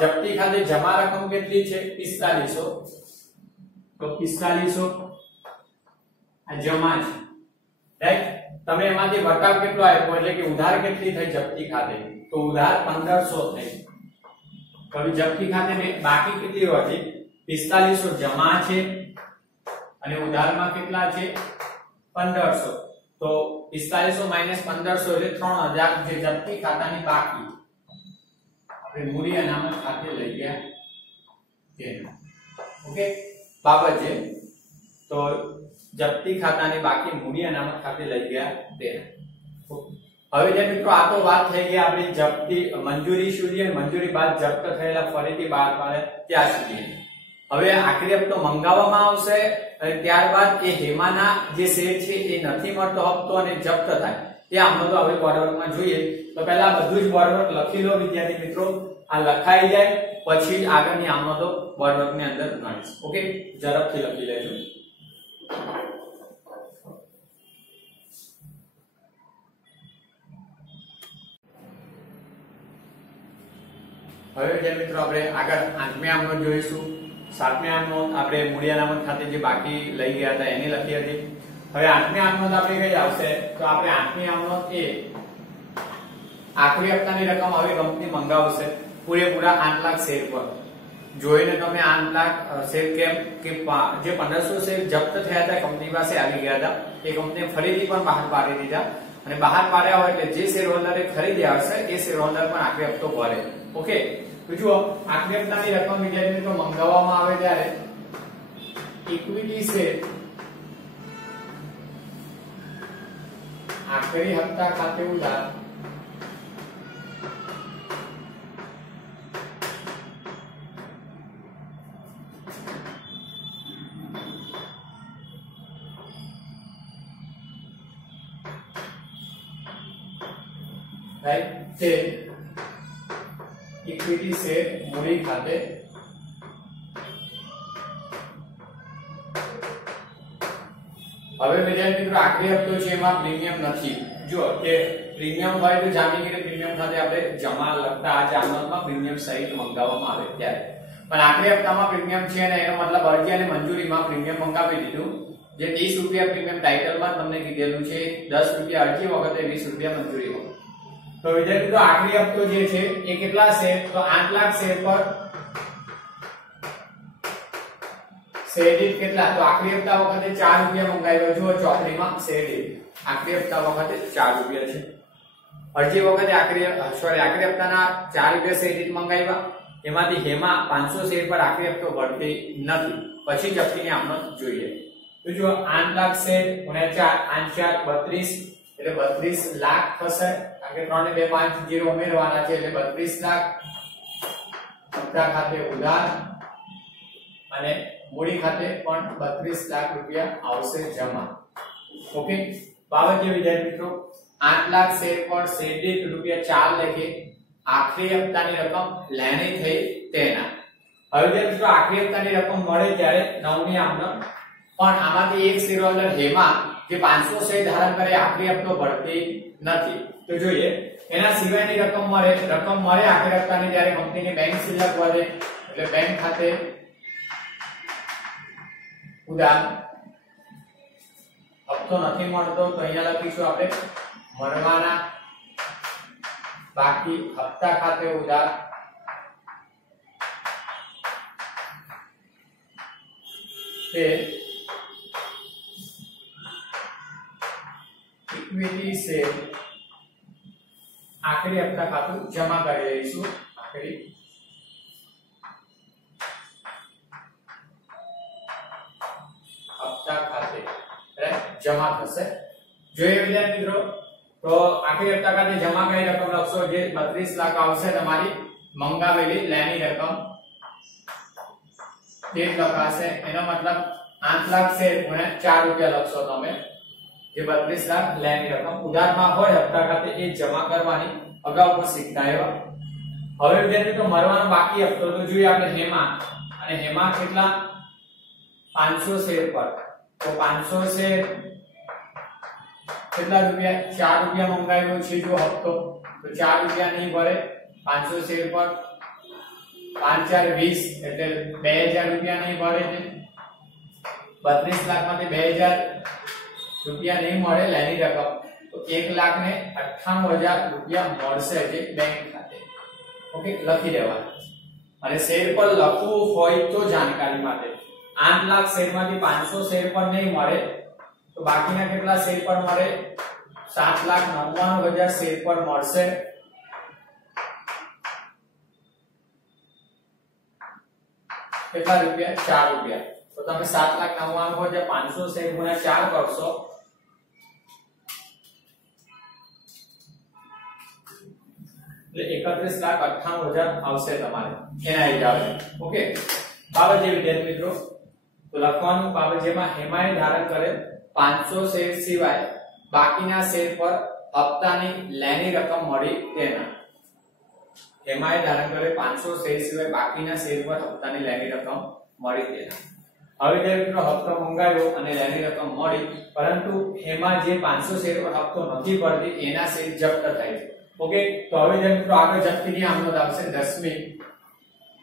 જપ્તી ખાતે જમા રકમ કેટલી છે? 4500, તો 4500 આ જમા છે, રાઈટ. તમે એમાંથી વટાવ કેટલો આપ્યો એટલે કે ઉધાર કેટલી થઈ જપ્તી ખાતે? તો ઉધાર 1500 થઈ. હવે જપ્તી ખાતે બાકી કેટલી હતી? 4500 જમા છે અને ઉધારમાં કેટલા છે? 1500. તો 4500 માઈનસ 1500 એટલે 3000 જે જપ્તી ખાતાની બાકી આપણે મૂડી અનામત ખાતે લઈ ગયા તેના. ઓકે, બાબત છે. તો જપ્તી ખાતાની બાકી મૂડી અનામત ખાતે લઈ ગયા તેના. હવે જે મિત્રો આ તો વાત થઈ ગઈ આપણી જપ્તી મંજૂરી સુધી, મંજૂરી બાદ જપ્ત થયેલા ફરીથી બહાર પાડે ત્યાં સુધી. હવે આખરી હપ્તો મંગાવવામાં આવશે અને ત્યારબાદ એ હેમાના જે શેર છે એ નથી મળતો હપ્તો અને જપ્ત થાય તે આમનો તો હવે બોર્ડવર્કમાં જોઈએ. તો પહેલા બધું જ બોર્ડવર્ક લખી લો વિદ્યાર્થી મિત્રો, આ લખાઈ જાય પછી આગળની આમનો તો બોર્ડવર્કની અંદર ગણીશ. ઓકે, ઝડપથી લખી લેજો. હવે જે મિત્રો આપણે આગળ 8મી આમનોંધ જોઈશું. 7મી આમનોંધ આપણે મૂડી અનામત ખાતે જે બાકી લઈ ગયા હતા એની લખી હતી. હવે 8મી આમનોંધ આપણે કઈ આવશે? તો આપણે 8મી આમનોંધ એ આખરી હપ્તાની રકમ હવે કંપની મંગાવશે પૂરેપૂરા 8 લાખ શેર પર. જોઈને તમે 8 લાખ શેર કેમ કે જે 1500 શેર જપ્ત થયા હતા કંપની પાસે આવી ગયા હતા એ કંપની ફરીથી પણ બહાર પાડી દીધા અને બહાર પાડ્યા હોય એટલે જે શેર હોલ્ડરે ખરીદ્યા હશે એ શેર હોલ્ડર પણ આખરી હપ્તો ભરે. ઓકે, તો જુઓ આખરી હપ્તાની રકમ વિદ્યાર્થી મિત્રો મંગાવવામાં આવે ત્યારે ઇક્વિટી શેર આખરી હપ્તા ખાતે ઉધાર રાઈટ તે ઇક્વિટી શેર મૂડી ખાતે હવે વિદ્યાર્થી મિત્રો આખરી હપ્તો છે એમાં પ્રીમિયમ નથી જો કે પ્રીમિયમ હોય તો જામીનગીરી પ્રીમિયમ ખાતે આપણે જમા લખતા આ જામનોટમાં પ્રીમિયમ સહિત મંગાવવામાં આવે ત્યારે પણ આખરી હપ્તામાં પ્રીમિયમ છે ને એનો મતલબ અરજી અને મંજૂરીમાં પ્રીમિયમ મંગાવી દીધું જે 30 રૂપિયા પ્રીમિયમ ટાઇટલમાં તમને કીધેલું છે 10 રૂપિયા અરજી વખતે 20 રૂપિયા મંજૂરી વખતે તો વિદ્યાર્થી તો આખરી હપ્તો જે છે એ કેટલા છે તો 8 લાખ શેર પર શેર દીઠ કેટલા તો આખરી હપ્તા વખતે 4 રૂપિયા મંગાવ્યો છો ચોકડીમાં શેર દીઠ આખરી હપ્તા વખતે 4 રૂપિયા છે અરજી વખતે આખરી હપ્તાના 4 રૂપિયા શેર દીઠ મંગાવ્યા એમાંથી હેમાં 500 શેર પર આખરી હપ્તો ભરતી નથી પછી જપ્તીની આમનોંધ જોઈએ તો જો 8 લાખ શેર ગુણ્યા 4 8 4 32 એટલે 32 લાખ થશે કારણ કે 3 ને 2 5 0 ઉમેરવાના છે એટલે 32 લાખ હપ્તા ખાતે ઉધાર અને મૂડી ખાતે પણ 32 લાખ રૂપિયા આવશે જમા ઓકે બાબત જે વિદ્યાર્થી મિત્રો 8 લાખ શેર પર શેર દીઠ રૂપિયા 4 લેખે આખરી હપ્તાની રકમ લેણી થઈ તેના હવે જે મિત્રો આખરી હપ્તાની રકમ મળે ત્યારે 9 ની આમનોંધ પણ આમાંથી એક શેર હોલ્ડર હેમાં જે 500 શેર ધારણ કરે આખરી હપ્તો ભરતી નથી તો જોઈએ એના સિવાયની રકમ મળે આખરી હપ્તાની ત્યારે કંપનીની બેંક શિલ્લક વધે એટલે બેંક ખાતે ઉધાર હપ્તો નથી મળતો તો અહીંયા લખીશું આપણે મળવાના બાકી હપ્તા ખાતે ઉધાર તે ઇક્વિટી શેર આખરી હપ્તા ખાતું જમા કરી દઈશું આખરી હપ્તા ખાતે જમા થશે જોઈએ વિદ્યાર્થી મિત્રો તો આખરી હપ્તા ખાતે જમા કરેલી રકમ લખશો જે 32 લાખ આવશે તમારી મંગાવેલી લેની રકમ તે લખાશે એનો મતલબ 8 લાખ શેર ગુણ્યા 4 રૂપિયા લખશો તમે જે 32 લાખ લેની રકમ ઉધારમાં હોય હપ્તા ખાતે એ જમા કરવાની અગાઉ પણ શીખતા એવા હવે વિદ્યાર્થી તો મરવાનો બાકી હપ્તો તો જોઈએ આપણે હેમાં અને હેમાં કેટલા 500 શેર પર તો 500 શેર કેટલા રૂપિયા 4 રૂપિયા મંગાવ્યો છે જો હપ્તો તો 4 રૂપિયા નહીં ભરે 500 શેર પર 5 4 20 એટલે 2000 રૂપિયા નહીં ભરે છે 32 લાખ માંથી 2000 રૂપિયા નહીં મળે લેની રકમ તો 1,98,000 રૂપિયા મળશે જે બેંક ખાતે ઓકે લખી દેવાનું અને શેર પર લખવું હોય તો જાણકારી માટે 8 લાખ શેરમાંથી 500 શેર પર નહીં મળે તો બાકીના કેટલા શેર પર મળે 7,99,000 શેર પર મળશે કેટલા રૂપિયા 4 રૂપિયા તો તમે 7,99,000 500 શેર ગુણ્યા 4 કરશો એટલે 31,98,000 આવશે તમારે એના હિસાબે ઓકે બાબત જે વિદ્યાર્થી મિત્રો તો લખવાનું બાબત જેમાં હેમાએ ધારણ કરે 500 શેર સિવાય બાકીના શેર પર હપ્તાની લેની રકમ મળી તેના હેમાએ ધારણ કરે 500 શેર સિવાય બાકીના શેર પર હપ્તાની લેની રકમ મળી તેના હવે જે મિત્રો હપ્તો મંગાવ્યો અને લેની રકમ મળી પરંતુ હેમા જે 500 શેર પર હપ્તો નથી ભરતી એના શેર જપ્ત થાય છે ઓકે તો હવે જે મિત્રો આગળ જપ્તીની આમનોંધ આવશે 10મી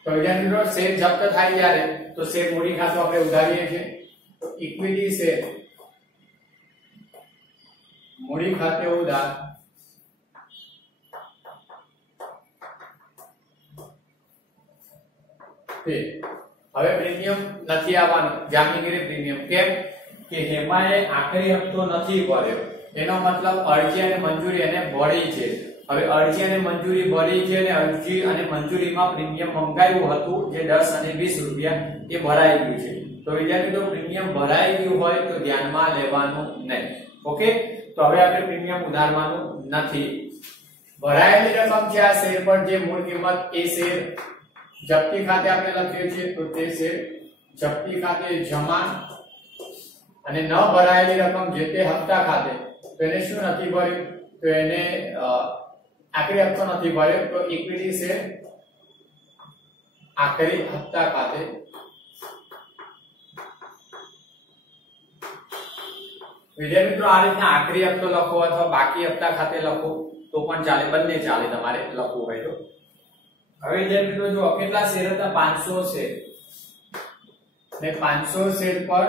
તો જે મિત્રો શેર જપ્ત થાય ત્યારે તો શેર મૂડી ખાતું આપણે ઉધારીએ છીએ તો ઇક્વિટી શેર મૂડી ખાતે ઉધાર હવે પ્રીમિયમ નથી આવવાનું જામીનગીરી પ્રીમિયમ કેમ કે હેમાએ આખરી હપ્તો નથી ભર્યો એનો મતલબ અરજી અને મંજૂરી એને ભરી છે હવે અરજી અને મંજૂરી ભરી છે અને અરજી અને મંજૂરીમાં પ્રીમિયમ મંગાવ્યું હતું જે 10 અને 20 રૂપિયા એ ભરાઈ ગયું છે તો વિદ્યાર્થી તો પ્રીમિયમ ભરાઈ ગયું હોય તો ધ્યાનમાં લેવાનું નહીં ઓકે તો હવે આપણે પ્રીમિયમ ઉધારવાનું નથી ભરાયેલી રકમ છે આ શેર પર જે મૂળ કિંમત એ શેર જપ્તી ખાતે આપણે લખીએ છીએ તો તે શેર જપ્તી ખાતે જમા અને ન ભરાયેલી રકમ જે તે હપ્તા ખાતે તો એને શું નથી ભર્યું તો એને આખરી હપ્તો નથી ભર્યો તો ઇક્વિટી શેર આખરી હપ્તા ખાતે વિદ્યાર્થી મિત્રો આ રીતના આખરી હપ્તો લખો અથવા બાકી હપ્તા ખાતે લખો તો પણ ચાલે, બંને ચાલે તમારે લખવું હોય તો। હવે વિદ્યાર્થી મિત્રો જો કેટલા શેર હતા 500 શેર ને 500 શેર પર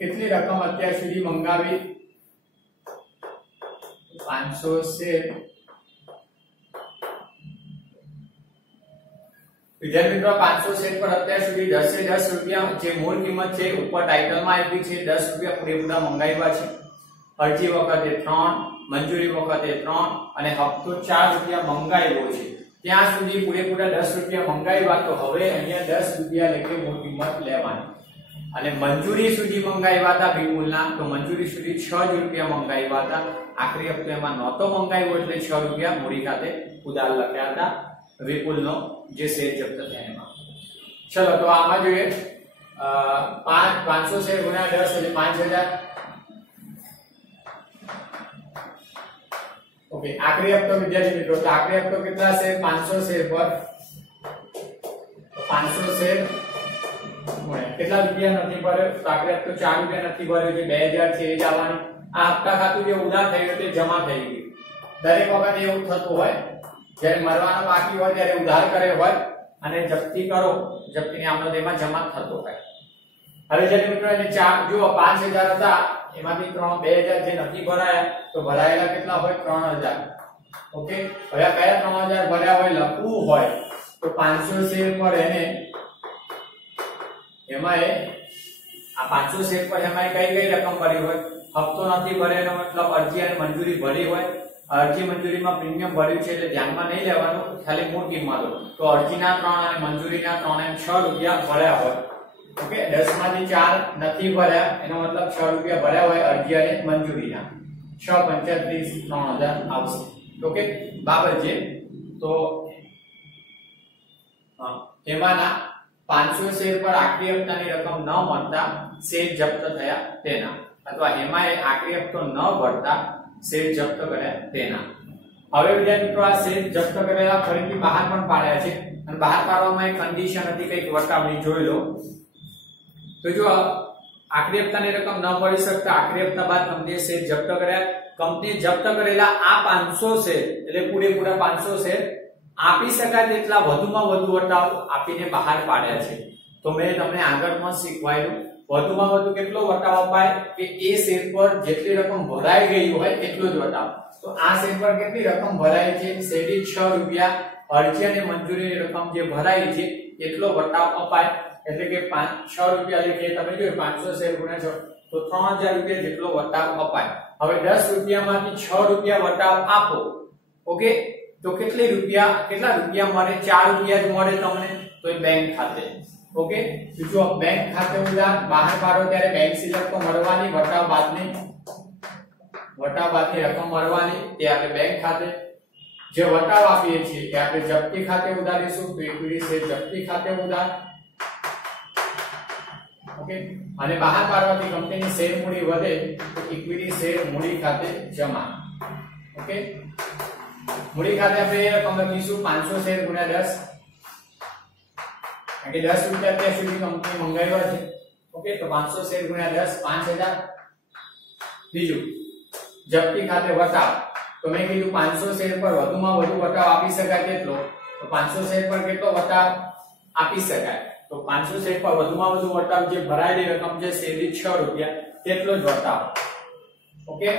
કેટલી રકમ અત્યાર સુધી મંગાવી 500 શેર વિદ્યાર્થી મિત્રો 500 શેર પર અત્યાર સુધી 10 રૂપિયા જે મૂળ કિંમત છે ઉપર ટાઇટલમાં આપી છે 10 રૂપિયા પૂરેપૂરા મંગાવ્યા છે। અરજી વખતે 3, મંજૂરી વખતે 3 અને હપ્તો 4 રૂપિયા મંગાવ્યો છે। ત્યાં સુધી પૂરેપૂરા 10 રૂપિયા મંગાવ્યા તો હવે અહીંયા 10 રૂપિયા લેખે મૂળ કિંમત લેવાની અને મંજૂરી સુધી મંગાવ્યા હતા વિપુલના તો મંજૂરી સુધી 6 રૂપિયા મંગાવ્યા હતા। આખરી હપ્તો એમાં નહોતો મંગાવ્યો એટલે 6 રૂપિયા મૂડી ખાતે ઉધાર લખ્યા હતા વિપુલનો જે શેર જપ્ત થયા એમાં। ચલો તો આમાં જોઈએ 500 શેર ગુણ્યા 10 એટલે 5000। ઓકે આખરી હપ્તો વિદ્યાર્થી મિત્રો તો આખરી હપ્તો કેટલા છે 500 શેર પર 500 શેર કેટલા રૂપિયા નથી ભર્યો તો આખરી હપ્તો 4 રૂપિયા નથી ભર્યો જે 2000 છે એ જ આવવાની। આ હપ્તા ખાતું જે ઉધાર થયું તે જમા થઈ ગયું। દરેક વખત એવું થતું હોય જ્યારે મરવાનો બાકી હોય ત્યારે ઉધાર કરે હોય અને જપ્તી કરો જપ્તીની આમનો એમાં જમા થતો હોય। હવે જ્યારે મિત્રો એને 4 જુઓ 5000 હતા એમાંથી 2000 જે નથી ભરાયા તો ભરાયેલા કેટલા હોય 3000। ઓકે હવે કયા 3000 ભર્યા હોય લખવું હોય તો 500 શેર પર એને એમાં આ 500 શેર પર એમાં કઈ રકમ ભરી હોય હપ્તો નથી ભરેલો મતલબ અરજી અને મંજૂરી ભરી હોય। અરજી મંજૂરીમાં પ્રીમિયમ ભર્યું છે એટલે ધ્યાનમાં નહીં લેવાનું ખાલી મૂળ કિંમતો તો અરજીના 3 અને મંજૂરીના 3 એમ 6 રૂપિયા ભર્યા હોય। ઓકે 10 માંથી 4 નથી ભર્યા એનો મતલબ 6 રૂપિયા ભર્યા હોય અરજી અને મંજૂરીના 6 35 3000 આવશે। ઓકે બરાબર છે તો એમાંના 500 શેર પર આખરી હપ્તાની રકમ ન મળતા શેર જપ્ત થયા તેના અથવા એમાં આખરી હપ્તો ન ભરતા શેર જપ્ત કર્યા તેના। હવે વિદ્યાર્થી મિત્રો આ શેર જપ્ત કરેલા ફરીથી બહાર પણ પાડ્યા છે અને બહાર પાડવામાં એક કન્ડિશન હતી કઈક વટાવણી જોઈ લો તો જો આખરી હપ્તાની રકમ ન ભરી શકતા આખરી હપ્તા બાદ કંપનીએ શેર જપ્ત કર્યા। કંપનીએ જપ્ત કરેલા આ 500 શેર એટલે પૂરેપૂરા 500 શેર આપી શકાય તેટલા વધુમાં વધુ વટાવ આપીને બહાર પાડ્યા છે। તો મેં તમને આગળ પણ શીખવાયું વધુમાં વધુ કેટલો વટાવ અપાય કે એ શેર પર જેટલી રકમ ભરાઈ ગઈ હોય એટલો જ વટાવ। તો આ શેર પર કેટલી રકમ ભરાઈ છે શેરી 6 રૂપિયા અરજી અને મંજૂરીની રકમ જે ભરાઈ છે એટલો વટાવ અપાય એટલે કે 6 રૂપિયા લેખે તમે જોયું 500 શેર ગુણ્યા 6 તો 3000 રૂપિયા જેટલો વટાવ અપાય। હવે 10 રૂપિયામાંથી 6 રૂપિયા વટાવ આપો ઓકે તો કેટલા રૂપિયા મળે 4 રૂપિયા જ મળે તમને તો એ બેંક ખાતે। ઓકે જો બેંક ખાતે ઉધાર બહાર પાડો ત્યારે બેંક સિલક તો મળવાની વટાવ બાદની રકમ મળવાની તે આપણે બેંક ખાતે જે વટાવ આપીએ છીએ કે આપણે જપ્તી ખાતે ઉધારીશું તો ઇક્વિટી શેર જપ્તી ખાતે ઉધાર। ઓકે અને બહાર પાડવાથી કંપનીની શેર મૂડી વધે તો ઇક્વિટી શેર મૂડી ખાતે જમા। ઓકે મૂડી ખાતે આપણે એ રકમ લખીશું 500 શેર ગુણ્યા 10 કે 10 રૂપિયા ત્યાં સુધી કંપની મંગાવ્યા છે। ઓકે તો 500 શેર ગુણ્યા 10 5000। બીજું જપ્તી ખાતે વટાવ તો મેં કીધું 500 શેર પર વધુમાં વધુ વટાવ આપી શકાય કેટલો તો 500 શેર પર કેટલો વટાવ આપી શકાય તો 500 શેર પર વધુમાં વધુ વટાવ જે ભરાયેલી રકમ છે શેરી 6 રૂપિયા તેટલો જ વટાવ। ઓકે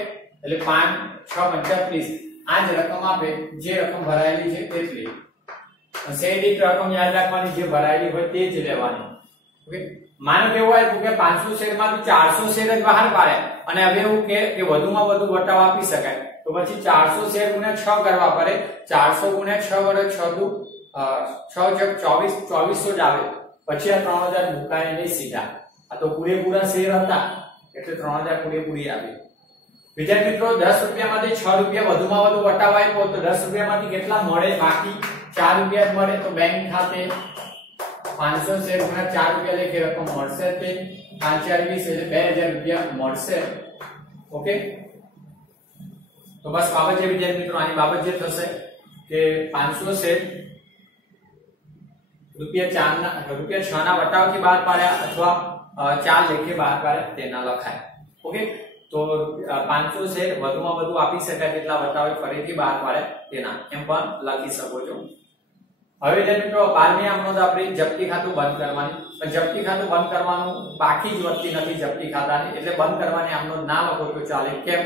એટલે 5 6 35 આ જ રકમ આપે જે રકમ ભરાયેલી છે તેટલી શેરી રકમ યાદ રાખવાની જે ભરાયેલી હોય તે જ લેવાની। ઓકે માનો કેવું હોય કે 500 શેર માંથી 400 શેર જ બહાર પાડ્યા અને હવે એવું કે વધુમાં વધુ વટાવ આપી શકાય તો પછી 400 શેર ગુણ્યા 6 કરવા પડે 400 ગુણ્યા 6 વડે 6 દુ 6 × 24 2400 જ આવે પછી આ 3000 મુકાય નહીં સીધા આ તો પૂરેપૂરા શેર હતા એટલે 3000 પૂરેપૂરી આવી। વિદ્યાર્થી મિત્રો 10 રૂપિયામાંથી 6 રૂપિયા વધુમાં વધુ વટાવ આપ્યો તો 10 રૂપિયામાંથી કેટલા મળે બાકી 4 રૂપિયા જ મળે તો બેંક ખાતે 500 શેર ગુણ્યા 4 રૂપિયા લેખે રકમ મળશે તે 5 4 20 એટલે 2000 રૂપિયા મળશે। ઓકે તો બસ બાબત જે વિદ્યાર્થી મિત્રો આની બાબત જે થશે કે 500 શેર ₹6 ના વટાવથી બહાર પાડ્યા અથવા 4 લેખે બહાર પાડ્યા તેના લખાય. ઓકે, તો 500 શેર વધુમાં વધુ આપી શકાય તેટલા વટાવે ફરીથી બહાર પાડ્યા તેના એમ પણ લખી શકો છો. હવે મિત્રો 12મી આમનોંધ આપણી જપ્તી ખાતું બંધ કરવાની. પણ જપ્તી ખાતું બંધ કરવાનું બાકી જ વધતી નથી જપ્તી ખાતાની, એટલે બંધ કરવાની આમનોંધ ના લખો તો ચાલે. કેમ?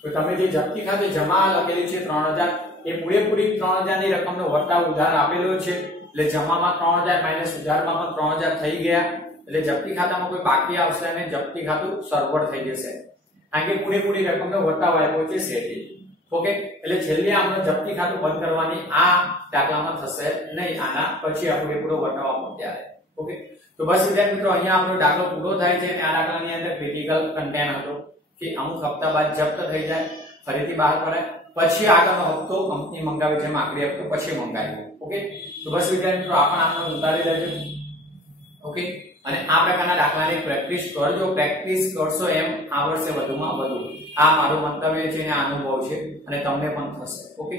તો તમે જે જપ્તી ખાતે જમા લખેલી છે 3000 એ પૂરેપૂરી 3000 ની રકમનો વટાવ ઉધાર આપેલો છે, એટલે જમામાં 3000 માઈનસ ઉધારમાં પણ 3000 થઈ ગયા, એટલે જપ્તી ખાતામાં કોઈ બાકી આવશે અને જપ્તી ખાતું સરભર થઈ જશે. કારણ કે પૂરેપૂરી રકમનો વટાવ આપ્યો છે શેઠે. ઓકે, એટલે છેલ્લે આમનો જપ્તી ખાતું બંધ કરવાની આ દાખલામાં થશે નહીં, આના પછી આ પૂરેપૂરો વટાવ આપો ત્યારે. ઓકે, તો બસ વિદ્યાર્થી મિત્રો અહીંયા આપણો દાખલો પૂરો થાય છે. આ દાખલાની અંદર ક્રિટિકલ કન્ટેન્ટ હતો કે અમુક હપ્તા બાદ જપ્ત થઈ જાય, ફરીથી બહાર પડે, પછી આગળનો હપ્તો કંપની મંગાવે છે, આખરી હપ્તો પછી મંગાવ્યો. ઓકે, તો બસ વિદ્યાર્થી મિત્રો આ પણ આપનો ઉતારી લેજો. ઓકે, અને આ પ્રકારના દાખલાની પ્રેક્ટિસ કરજો. પ્રેક્ટિસ કરશો એમ આવડશે વધુમાં વધુ. આ મારું મંતવ્ય છે અને અનુભવ છે અને તમને પણ થશે. ઓકે.